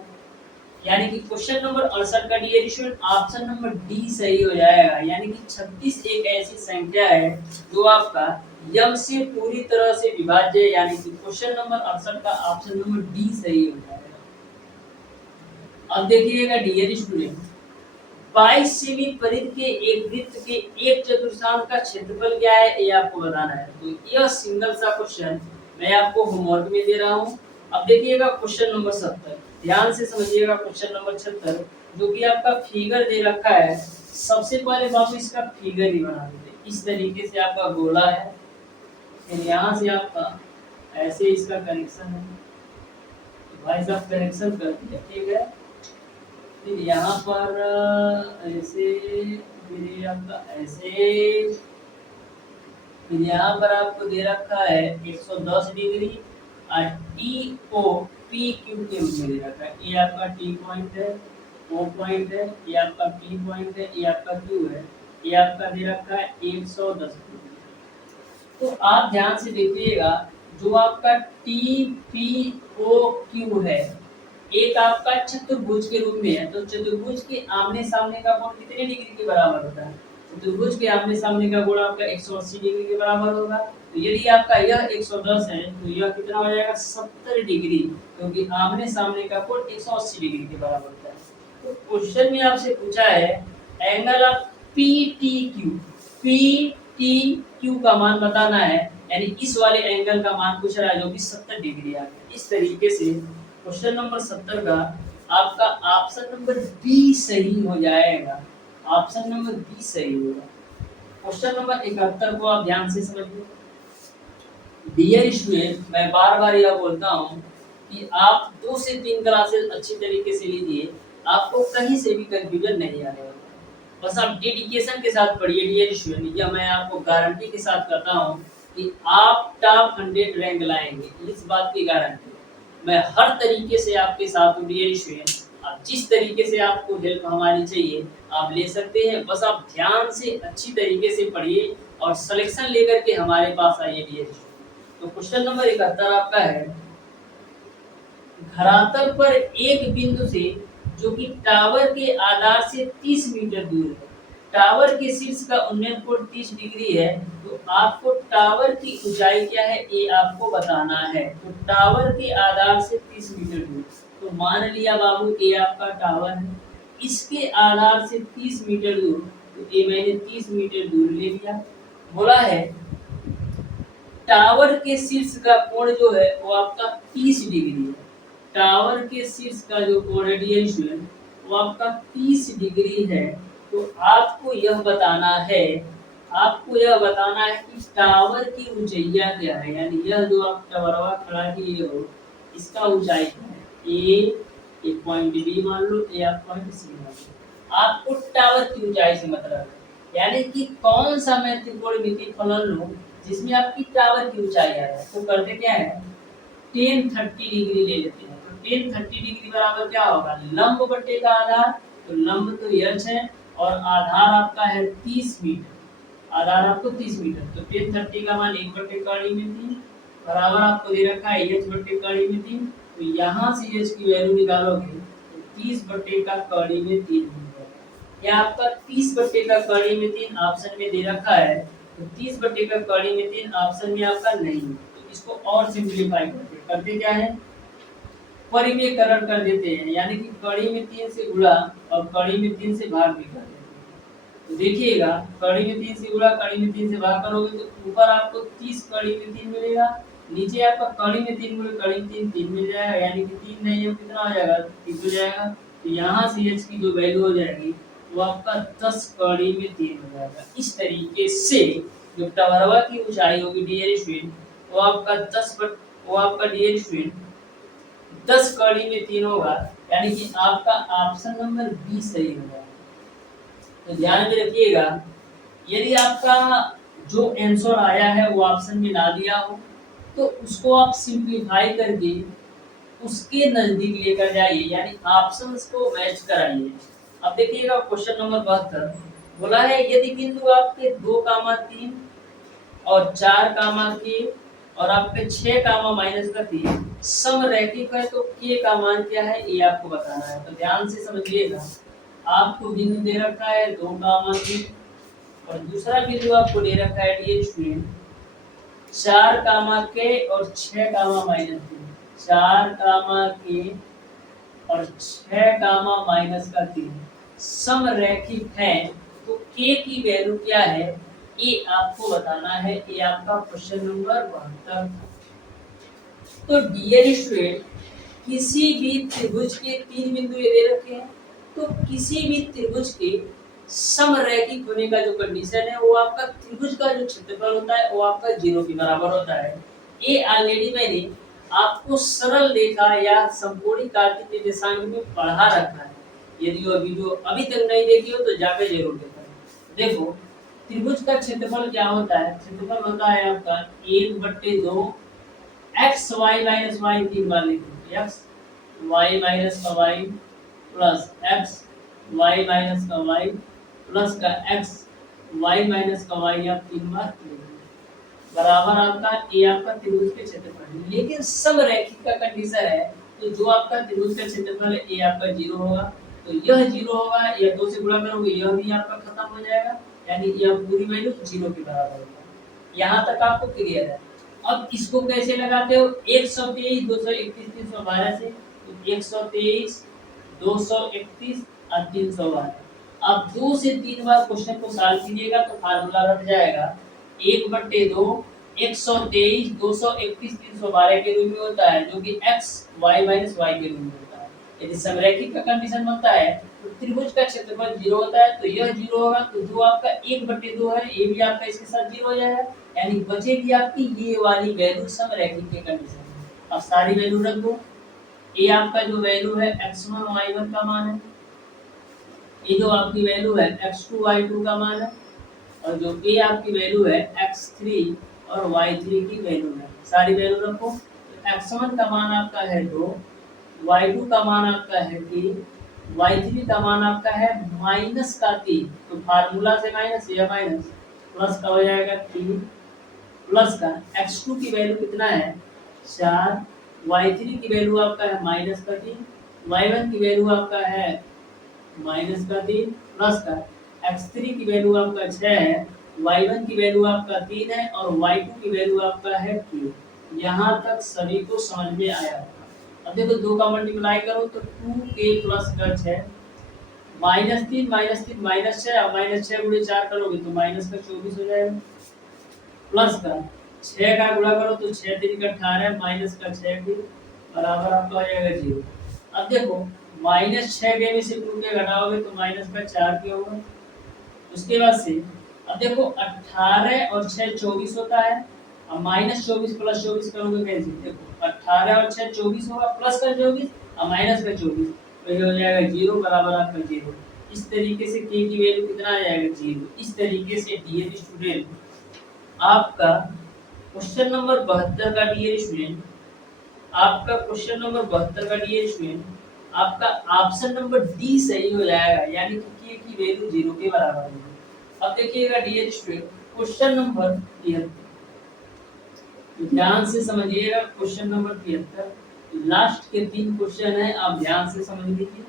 68 का dear student option number D सही हो जाएगा। यानी कि 36 एक ऐसी संख्या है जो आपका यम से पूरी तरह से विभाज्य है, यानी कि क्वेश्चन नंबर 68 का ऑप्शन नंबर डी सही हो जाएगा। अब देखिएगा डियर स्टूडेंट 22 सेमी परिधि के एक वृत्त के एक चतुर्थांश का क्षेत्रफल क्या है ये आपको बताना है। तो यह सिंगल सा क्वेश्चन मैं आपको होमवर्क में दे रहा हूँ। अब देखिएगा क्वेश्चन नंबर 70, ध्यान से समझिएगा क्वेश्चन नंबर 76 जो कि आपका फिगर दे रखा है। सबसे पहले बाबू इसका फिगर ही बना देते। इस तरीके से आपका गोला है, फिर यहाँ से आपका ऐसे इसका कनेक्शन है, तो भाई साहब कनेक्शन कर दिया, ठीक है। फिर यहाँ पर ऐसे, फिर आपका ऐसे, फिर यहाँ पर आपको दे रखा है 110 डिग्री और टी ओ पी क्यू के रूप में दे रखा है। ये आपका टी पॉइंट है, ओ पॉइंट है, ये आपका पी पॉइंट है, ये आपका क्यू है, ये आपका दे रखा है 110 डिग्री। तो आप ध्यान से देखिएगा जो आपका टी पी ओ क्यू है एक आपका चतुर्भुज के रूप में है, तो चतुर्भुज के आमने सामने का कोण कितने डिग्री के बराबर होता है, चतुर्भुज के आमने सामने का कोण आपका 180 डिग्री के बराबर होगा। तो यदि आपका यह 110 है तो यह कितना हो जाएगा 70 डिग्री, क्योंकि आमने सामने का कोण 180 डिग्री के बराबर होता है। तो क्वेश्चन में आपसे पूछा है एंगल ऑफ PTQ का मान बताना है, यानी इस वाले एंगल का मान पूछ रहा है जो कि 70 डिग्री आ गया। इस तरीके से क्वेश्चन नंबर 70 का आपका ऑप्शन नंबर बी सही हो जाएगा, ऑप्शन नंबर बी सही होगा। क्वेश्चन नंबर 71 को आप ध्यान से समझिए। डियर स्टूडेंट मैं बार बार यह बोलता हूँ कि आप 2 से 3 क्लासेस अच्छी तरीके से लीजिए, आपको कहीं से भी कंफ्यूजन नहीं आने वाला। बस आप डेडिकेशन के साथ पढ़िए डियर स्टूडेंट, यह मैं आपको गारंटी के साथ करता हूँ कि आप टॉप 100 रैंक लाएंगे, इस बात की गारंटी मैं हर तरीके से आपके साथ हूँ डियर स्टूडेंट। आप जिस तरीके से आपको हेल्प हमारी चाहिए आप ले सकते हैं, बस आप ध्यान से अच्छी तरीके से पढ़िए और सिलेक्शन लेकर के हमारे पास आइए डियर स्टूडेंट। तो क्वेश्चन नंबर 71 आपका है धरातल पर एक बिंदु से जो कि टावर के आधार से 30 मीटर दूर है, टावर के शीर्ष का उन्नयन कोण 30 डिग्री है, तो आपको टावर की ऊंचाई क्या है ये आपको बताना है। तो टावर के आधार से 30 मीटर दूर, तो मान लिया बाबू ये आपका टावर है, इसके आधार से 30 मीटर दूर, तो ये मैंने 30 मीटर दूर ले लिया। बोला है टावर के शीर्ष का कोण जो है वो आपका 30 डिग्री है, टावर के शीर्ष का जो कोण है डियर स्टूडेंट वो आपका 30 डिग्री है। तो आपको यह बताना है, आपको यह बताना है कि टावर की ऊंचाइयां क्या है, यानी यह जो आप टावरवा खड़ा किए हो इसका ऊंचाई क्या है, ए पॉइंट बी मान लो, ए आप पॉइंट सी मान लो। आपको टावर की ऊंचाई से मतलब है, यानी कि कौन सा मैं त्रिकोणमितीय फलन लूं जिसमें आपकी टावर की ऊंचाई आ जाए। तो करते क्या है 10-30 डिग्री ले लेते हैं। तो 10-30 डिग्री बराबर क्या होगा लंब बटे का आधार, तो लंब तो यह है और आधार आपका है 30 मीटर, आधार आपको 30 मीटर, तो 1030 का मान 1/3 बराबर आपको दे रखा है h/3 तो यहाँ से h की वैल्यू निकालोगे तो 30/3 मिलेगा। या आपका 30/3 ऑप्शन में दे रखा है, तो 30/3 ऑप्शन में आपका नहीं है, तो इसको और सिंपलीफाई करते क्या है, परिमेयकरण कर देते हैं, यानी कि कड़ी में 3 से गुणा और कड़ी में 3 से भाग भी कर देते हैं। तो देखिएगा, कड़ी में 3 से गुणा, कड़ी में 3 से भाग करोगे तो ऊपर आपको 30 कड़ी में 3 मिलेगा, नीचे आपका कड़ी में 3 गुणे कड़ी में 3 3 मिल जाएगा, यानी कि 3 नहीं है कितना हो जाएगा 30 हो जाएगा। तो यहाँ से h की जो वैल्यू हो जाएगी वो आपका 10 कड़ी में 3 हो जाएगा। इस तरीके से जो टवरवा की ऊंचाई होगी डियर स्टूडेंट, वो आपका 10 कड़ी में 3 होगा, यानी कि आपका ऑप्शन नंबर बी सही होगा। तो ध्यान में रखिएगा, यदि आपका जो आंसर आया है वो ऑप्शन में ना दिया हो तो उसको आप सिंपलीफाई करके उसके नजदीक लेकर जाइए, यानी ऑप्शंस को मैच कराइए। अब देखिएगा क्वेश्चन नंबर 72 बोला है, यदि बिंदु आपके 2, 3 और 4, और आपके 6, -3 समरैखिक है तो k का मान क्या है ये आपको बताना है। तो ध्यान से समझिएगा, आपको बिंदु दे रखा है 2, 3 और दूसरा बिंदु आपको दे रखा है डियर स्टूडेंट 4, k और 6, -3 4, k और 6, समरैखिक है तो k की वैल्यू क्या है ये आपको बताना है। ये आपका क्वेश्चन नंबर 72। तो डियर स्टूडेंट, किसी भी त्रिभुज के 3 बिंदु ये दे रखे हैं, तो किसी भी त्रिभुज के समरैखिक होने का जो कंडीशन है वो आपका त्रिभुज का जो क्षेत्रफल होता है वो आपका 0 के बराबर होता है। ये ऑलरेडी मैंने आपको सरल रेखा या समकोणिक आकृति के निर्देशांक में पढ़ा रखा है। यदि वो वीडियो अभी तक नहीं देखी हो तो जाके जरूर देखो। देखो, त्रिभुज का क्षेत्रफल क्या होता है, क्षेत्रफल होता है आपका 1/2 x y - y 3 बार लिखो, x y - y plus x y - y plus का x y - y आप 3 बार बराबर आपका ये आपका त्रिभुज के क्षेत्रफल है। लेकिन समरैखिक का कंडीशन है, तो जो आपका त्रिभुज का क्षेत्रफल है ये आपका 0 होगा, तो यह 0 होगा, या 2 से गुणा करोगे यह भी आपका खत्म हो जाएगा, यानी यह पूरी वैल्यू 0 के बराबर होगा। यहाँ तक आपको क्लियर है। अब इसको कैसे लगाते हो, 123 231 312 से, तो 123 231 और 312। अब 2 से 3 बार क्वेश्चन को सॉल्व कीजिएगा तो फार्मूला रट जाएगा 1/2 123 231 312 के रूप में होता है, जो कि x y - y के रूप में होता है। यदि समरैखिक का कंडीशन बनता है तो त्रिभुज का क्षेत्रफल 0 होता है, तो यह 0 होगा, तो जो आपका 1/2 है ये भी आपका इसके साथ 0 हो जाएगा, यानी बचेगी आपकी ये वाली वैल्यू समरैखिक के कंडीशन में। अब सारी वैल्यू रख दो, ये आपका जो वैल्यू है x1 y1 का मान है, ये जो आपकी वैल्यू है x2 y2 का मान है, और जो ये आपकी वैल्यू है x3 और y3 की वैल्यू है। सारी वैल्यू रखो, तो x1 का मान आपका है 2, y2 का मान आपका है 3, y3 का मान आपका है -3, तो फार्मूला से माइनस या माइनस प्लस का हो जाएगा 3, प्लस का x2 की वैल्यू कितना है 4, y3 की वैल्यू आपका है -3, y1 की वैल्यू आपका है -3, प्लस का x3 की वैल्यू आपका 6 है, y1 की वैल्यू आपका 3 है और y2 की वैल्यू आपका है 2। यहाँ तक सभी को समझ में आया। अब देखो 2 का मल्टीप्लाई करो तो 2k प्लस का 6 -3 -6 और -6 गुणे 4 करोगे तो -24 हो जाएगा, प्लस का 6 का गुणा करो तो 6 3 का 18 माइनस का 6 भी बराबर आपका हो जाएगा 0। अब देखो -6 के में से 2 के घटाओगे तो माइनस का 4 के होगा। उसके बाद से अब देखो 18 और 6 24 होता है, अब -24 प्लस 24 करोगे कैसे, देखो 18 और 6 24 होगा, प्लस का 24 और माइनस का 24, तो ये हो जाएगा 0 बराबर आपका 0। इस तरीके से k की वैल्यू कितना आ जाएगा 0। इस तरीके से डियर स्टूडेंट आपका क्वेश्चन नंबर 72 का डियर स्टूडेंट, आपका क्वेश्चन नंबर 72 का डियर स्टूडेंट, आपका ऑप्शन नंबर डी सही हो जाएगा, यानी कि k की वैल्यू 0 के बराबर होगी। अब देखिएगा डियर स्टूडेंट, क्वेश्चन नंबर 73, ध्यान से समझिएगा। क्वेश्चन नंबर 73 लास्ट के 3 क्वेश्चन है, आप ध्यान से समझ लीजिए।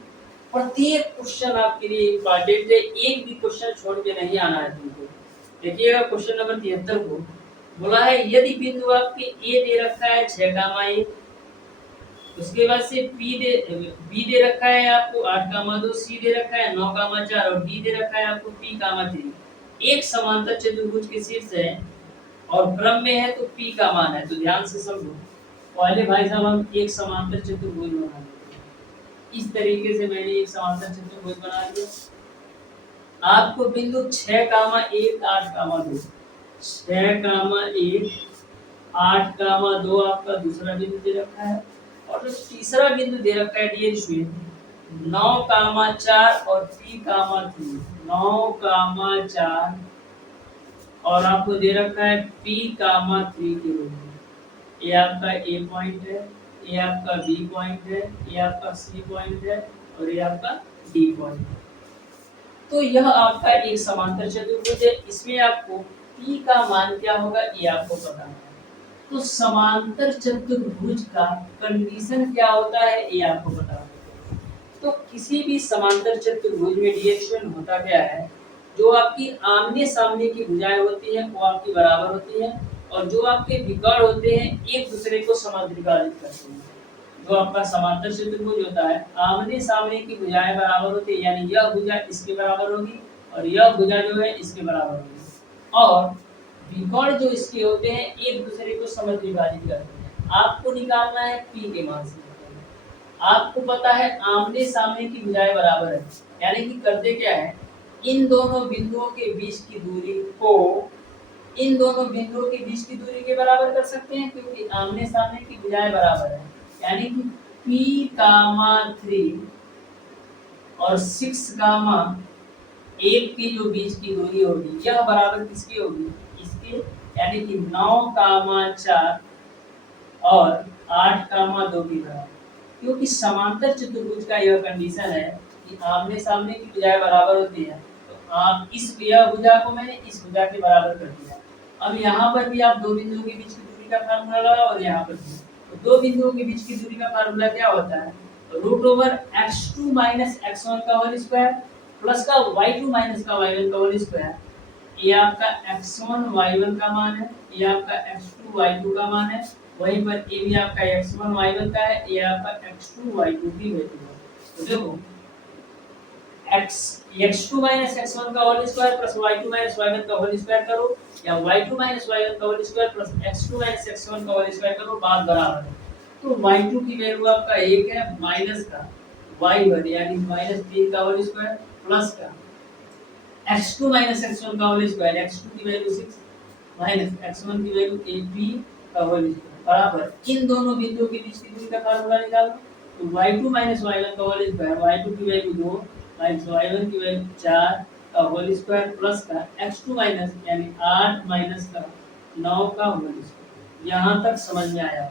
प्रत्येक क्वेश्चन आपके लिए इम्पोर्टेंट है, एक भी क्वेश्चन छोड़ के नहीं आना है तुमको। देखिएगा क्वेश्चन नंबर 73 को बोला है यदि बिंदु आपके ए दे रखा है 6, उसके बाद से बी दे रखा है आपको 8, 2, सी दे रखा है 9, 4 और डी दे रखा है आपको P, 3। एक समांतर चतुर्भुज के शीर्ष है और क्रम में है तो P का मान है। तो ध्यान से समझो, पहले भाई साहब हम एक समांतर चतुर्भुज बना लेते हैं। इस तरीके से मैंने एक समांतर चतुर्भुज बना लिया। आपको बिंदु 6, 1, 8, 2 6, 1, 8, 2 आपका दूसरा बिंदु दे रखा है और जो तीसरा बिंदु दे रखा है डियर स्टूडेंट 9, 4 और P, 3 9, 4 और आपको दे रखा है P, 3 के रूप में। ये आपका ए पॉइंट है, ये आपका बी पॉइंट है, ये आपका सी पॉइंट है और ये आपका डी पॉइंट है। तो यह आपका एक समांतर चतुर्भुज है। इसमें आपको P का मान क्या होगा ये आपको पता है। तो समांतर चतुर्भुज का कंडीशन क्या होता है ये आपको पता है। तो किसी भी समांतर चतुर्भुज में डिरेक्शन होता क्या है, जो आपकी आमने सामने की भुजाएं होती हैं वो आपकी बराबर होती हैं और जो आपके विकर्ण होते हैं एक दूसरे को समांतरित करते हैं। जो आपका समांतर चतुर्भुज होता है आमने सामने की भुजाएं बराबर होती है, यानी यह भुजा इसके बराबर होगी और यह भुजा जो है इसके बराबर होगी और विकर्ण जो इसके होते हैं एक दूसरे को समद्विभाजित करते हैं। आपको निकालना है P के मान से। आपको पता है आमने सामने की भुजाएं बराबर है, यानी कि करते क्या है, इन दोनों बिंदुओं के बीच की दूरी को इन दोनों बिंदुओं के बीच की दूरी के बराबर कर सकते हैं क्योंकि आमने सामने की भुजाएं बराबर है। यानी कि P, 3 और 6, 1 की जो बीच की दूरी होगी यह बराबर किसकी होगी, इसके, यानी कि 9, 4 और 8, 2 की बराबर। क्योंकि समांतर चतुर्भुज का यह कंडीशन है कि आमने सामने की भुजाएं बराबर होती है, तो आप इस यह भुजा को मैंने इस भुजा के बराबर कर दिया। अब यहाँ पर भी आप दो बिंदुओं के बीच की दूरी का फार्मूला लगाओ और यहाँ पर भी तो दो बिंदुओं के बीच की दूरी का फार्मूला क्या होता है, √(x2 - x1) का होल स्क्वायर प्लस का y2 - का y1 का होल स्क्वायर। ये आपका x1 y1 का मान है, ये आपका x2 y2 का मान है, वहीं पर ये भी आपका x1 y1 का है, ये आपका x2 y2 की वैल्यू है। तो देखो x2 - x1 का whole square plus y2 - y1 का होल स्क्वायर करो या y2 - y1 का whole square plus x2 - x1 का होल स्क्वायर करो, बात बराबर है। तो y2 की वैल्यू आपका 1 है माइनस का y1 यानी -3 का होल स्क्वायर प्लस का x2 - x1 का होल स्क्वायर, x2 की वैल्यू 6 माइनस x1 की वैल्यू 8b का होल स्क्वायर बराबर इन दोनों बिंदुओं के बीच की दूरी का फार्मूला निकालो। तो y2 - y1 का होल स्क्वायर, y2 की वैल्यू 2 माइनस y1 की वैल्यू 4 का होल स्क्वायर प्लस का x2 माइनस यानी 8 माइनस का 9 का होल स्क्वायर। यहाँ तक समझ में आया।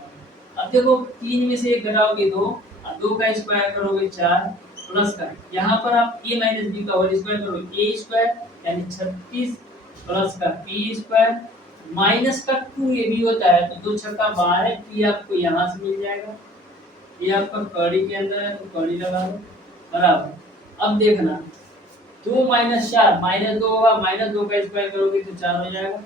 अब देखो 3 में से 1 घटाओगे 2 और 2 का स्क्वायर करोगे 4 प्लस का यहाँ पर आप a माइनस b का होल स्क्वायर करो a स्क्वायर यानी 36 प्लस का p स्क्वायर माइनस का 2ab होता है तो 2 छक्का 12 p आपको यहाँ से मिल जाएगा। ये आपका कड़ी के अंदर है तो कड़ी लगा दो बराबर। अब देखना 2 - 4 -2 होगा, -2 का स्क्वायर करोगे तो 4 हो जाएगा।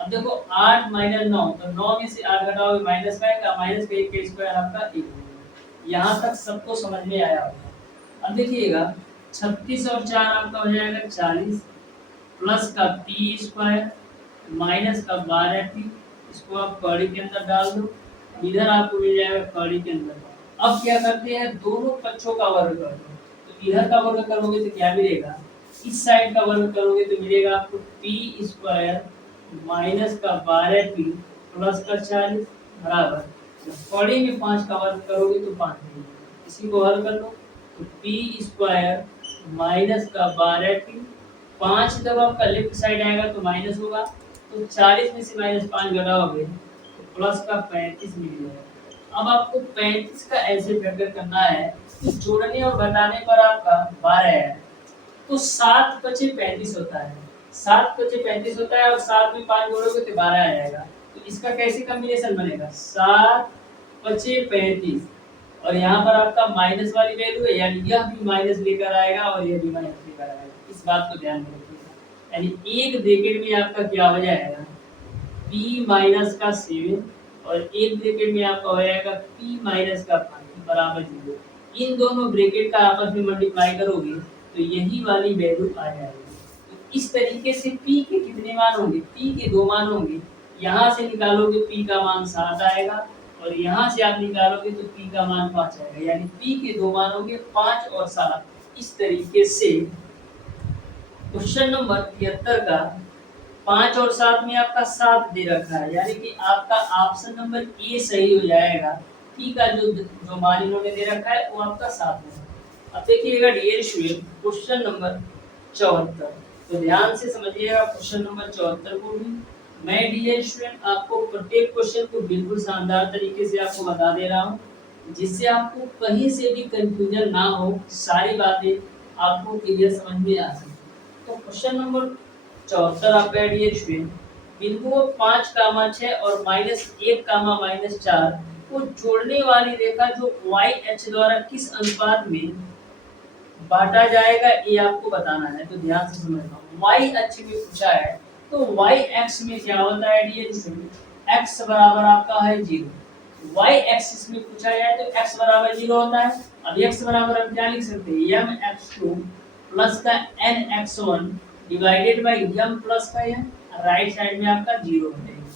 अब देखो 8 - 9 तो 9 में से 8 घटाओगे माइनस का 1 का स्क्वायर आपका 1 होगा। यहाँ तक सबको समझ में आया होगा। अब देखिएगा 36 और 4 आपका हो जाएगा 40 प्लस का p स्क्वायर माइनस का 12p, इसको आप कड़ी के अंदर डाल दो, इधर आपको मिल जाएगा कड़ी के अंदर। अब क्या करते हैं दोनों पक्षों का वर्ग कर दो, तो इधर का वर्ग करोगे तो क्या मिलेगा, इस साइड का वर्ग करोगे तो मिलेगा आपको p स्क्वायर माइनस का 12p प्लस का 40 बराबर कड़ी में 5 का वर्ग करोगे तो 5 मिलेगा। इसी को हल कर लो तो p स्क्वायर माइनस का 12p 5 जब आपका लेफ्ट साइड आएगा तो माइनस होगा, तो 40 में से -5 घटाओगे तो प्लस का 35 मिल जाएगा। अब आपको 35 का ऐसे फैक्टर करना है कि जोड़ने और घटाने पर आपका 12 है तो 7 बचे 35 होता है। 7 बचे 35 होता है और 7 में 5 जोड़ोगे तो 12 आ जाएगा। तो इसका कैसे कॉम्बिनेशन बनेगा, 7 बचे 35 और यहाँ पर आपका माइनस वाली वैल्यू है, यानी यह भी माइनस लेकर आएगा और यह भी माइनस लेकर आएगा। इस बात को ध्यान में रखिएगा, यानी एक ब्रैकेट में आपका क्या हो जाएगा, p माइनस का 7 और एक ब्रैकेट में आपका हो जाएगा p माइनस का 5 बराबर 0। इन दोनों ब्रैकेट का आपस में मल्टीप्लाई करोगे तो यही वाली वैल्यू आ जाएगी। तो इस तरीके से p के कितने मान होंगे, p के 2 मान होंगे। यहाँ से निकालोगे p का मान 7 आएगा और यहाँ से आप निकालोगे तो p का मान 5 आएगा, यानी p के 2 मान होंगे 5 और 7। इस तरीके से क्वेश्चन नंबर 73 का 5 और 7 में आपका 7 दे रखा है, यानी कि आपका ऑप्शन नंबर ए सही हो जाएगा। p का जो मान इन्होंने दे रखा है वो आपका 7 है। अब देखिएगा डियर स्टूडेंट क्वेश्चन नंबर 74, तो ध्यान से समझिएगा क्वेश्चन नंबर 74 को भी। मैं डियर स्टूडेंट आपको प्रत्येक क्वेश्चन को बिल्कुल शानदार तरीके से आपको बता दे रहा हूँ, जिससे आपको कहीं से भी कंफ्यूजन ना हो, सारी बातें आपको क्लियर समझ में आ सके। तो क्वेश्चन नंबर 74 आपका डियर स्टूडेंट, बिंदुओं 5, 6 और -1, -4 को जोड़ने वाली रेखा जो YH द्वारा किस अनुपात में बांटा जाएगा ये आपको बताना है। तो ध्यान से समझना, y अक्ष में पूछा है तो y अक्ष में क्या होता है डियर स्टूडेंट, x बराबर आपका है 0। y एक्सिस में पूछा जाए तो x बराबर 0 होता है। अब x बराबर हम क्या लिख सकते हैं, mx2 प्लस का nx1 divided by m plus का n, राइट साइड में आपका 0 हो जाएगा।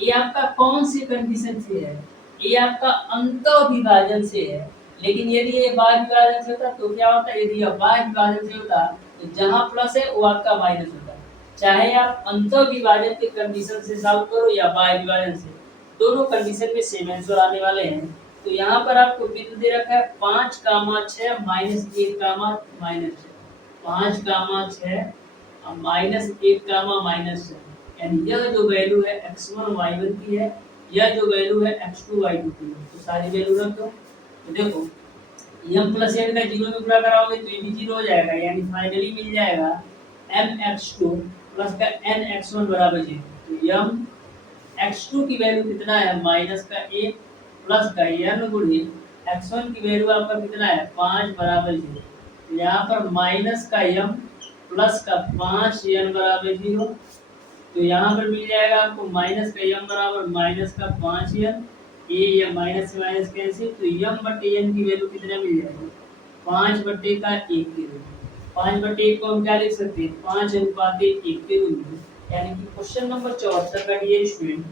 ये आपका कौन सी कंडीशन से है, ये आपका अंतःविभाजन से है। लेकिन यदि ये बाह्य विभाजन से होता तो क्या होता, यदि यह बाह्य विभाजन से होता तो जहां प्लस है वो आपका माइनस होता। चाहे आप अंतःविभाजन के कंडीशन से सॉल्व करो या बाह्य विभाजन से, दोनों कंडीशन में सेम आंसर आने वाले हैं। तो यहाँ पर आपको बिंदु दे रखा है 5, 6 -1, -6 5, 6 -1, यानी यह जो वैल्यू है x1 y1 की है, यह जो वैल्यू है x2 y2 की है। तो सारी वैल्यू रख दो। तो देखो m प्लस n का 0 में गुणा कराओगे तो ये भी 0 हो जाएगा, यानी फाइनली मिल जाएगा mx2 प्लस का nx1 बराबर 0। तो m x2 की वैल्यू कितना है, माइनस का 1 प्लस का n गुणे x1 की वैल्यू आपका कितना है 5 बराबर 0। यहाँ पर माइनस का m प्लस का 5n बराबर 0। तो यहाँ पर मिल जाएगा आपको माइनस का m बराबर माइनस का 5n, ये या माइनस से माइनस कैंसिल, तो m बटे n की वैल्यू कितना मिल जाएगी 5 बटे का 1 के रूप में। 5 बटे 1 को हम क्या लिख सकते हैं 5 अनुपात 1 के रूप में। यानी कि क्वेश्चन नंबर 74 का डियर स्टूडेंट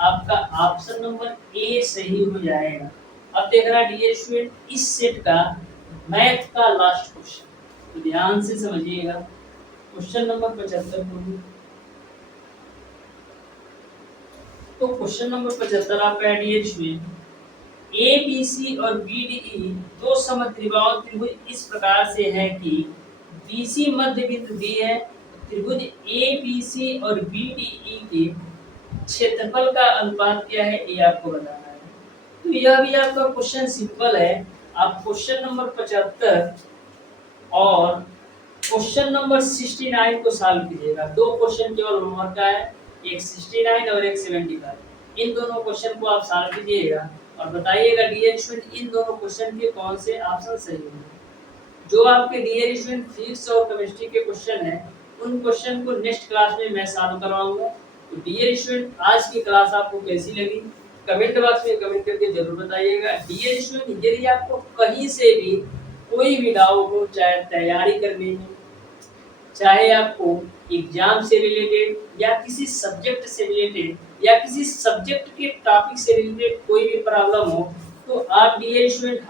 आपका ऑप्शन नंबर ए सही हो जाएगा। अब देखना डियर स्टूडेंट इस सेट का मैथ का लास्ट क्वेश्चन, तो ध्यान से समझिएगा क्वेश्चन नंबर 75 को। तो क्वेश्चन नंबर 75 आपका डियर स्टूडेंट, ABC और BDE दो समत्रिभुज त्रिभुज इस प्रकार से है कि BC मध्य बिंदु दी है, त्रिभुज ABC और BDE के क्षेत्रफल का अनुपात क्या है ये आपको बताना है। तो यह भी आपका क्वेश्चन सिंपल है। आप क्वेश्चन नंबर 75 और क्वेश्चन नंबर 69 को सॉल्व कीजिएगा। दो क्वेश्चन केवल होमवर्क का है, एक 69 और एक 75। इन दोनों क्वेश्चन को आप सॉल्व कीजिएगा और बताइएगा डियर स्टूडेंट इन दोनों क्वेश्चन के कौन से ऑप्शन सही होंगे। जो आपके डियर स्टूडेंट फिजिक्स और केमिस्ट्री के क्वेश्चन है उन क्वेश्चन को नेक्स्ट क्लास में मैं सॉल्व करवाऊंगा। तो डियर स्टूडेंट आज की क्लास आपको कैसी लगी कमेंट बॉक्स में कमेंट करके जरूर बताइएगा। डियर स्टूडेंट यदि आपको कहीं से भी कोई भी डाउट हो, चाहे तैयारी करने में, चाहे आपको एग्जाम से रिलेटेड या किसी सब्जेक्ट से रिलेटेड या किसी सब्जेक्ट के टॉपिक से रिलेटेड कोई भी प्रॉब्लम हो, तो आप डियर स्टूडेंट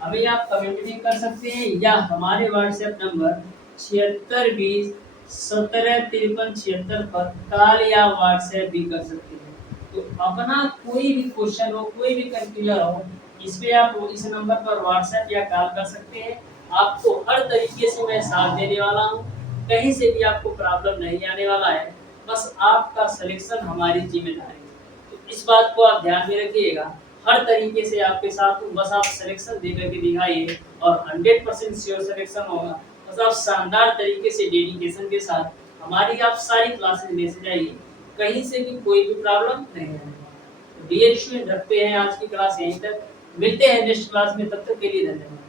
हमें आप कमेंट भी कर सकते हैं या हमारे व्हाट्सएप नंबर 7620 1753 76 पर कॉल या व्हाट्सएप भी कर सकते हैं। तो अपना कोई भी क्वेश्चन हो, कोई भी कंफ्यूजन हो, इस पे आप इस नंबर पर व्हाट्सएप या कॉल कर सकते हैं। आपको हर तरीके से मैं साथ देने वाला हूँ, कहीं से भी आपको प्रॉब्लम नहीं आने वाला है, बस आपका सिलेक्शन हमारी जिम्मेदारी है। तो इस बात को आप ध्यान में रखिएगा, हर तरीके से आपके साथ हूँ, बस आप सिलेक्शन दे करके दिखाइए और 100% श्योर सिलेक्शन होगा। बस आप शानदार तरीके से डेडिकेशन के साथ हमारी आप सारी क्लासेस में से जाइए, कहीं से भी कोई भी प्रॉब्लम नहीं है। डियर स्टूडेंट, रखते हैं आज की क्लास यहीं तक, मिलते हैं नेक्स्ट क्लास में, तब तक के लिए धन्यवाद।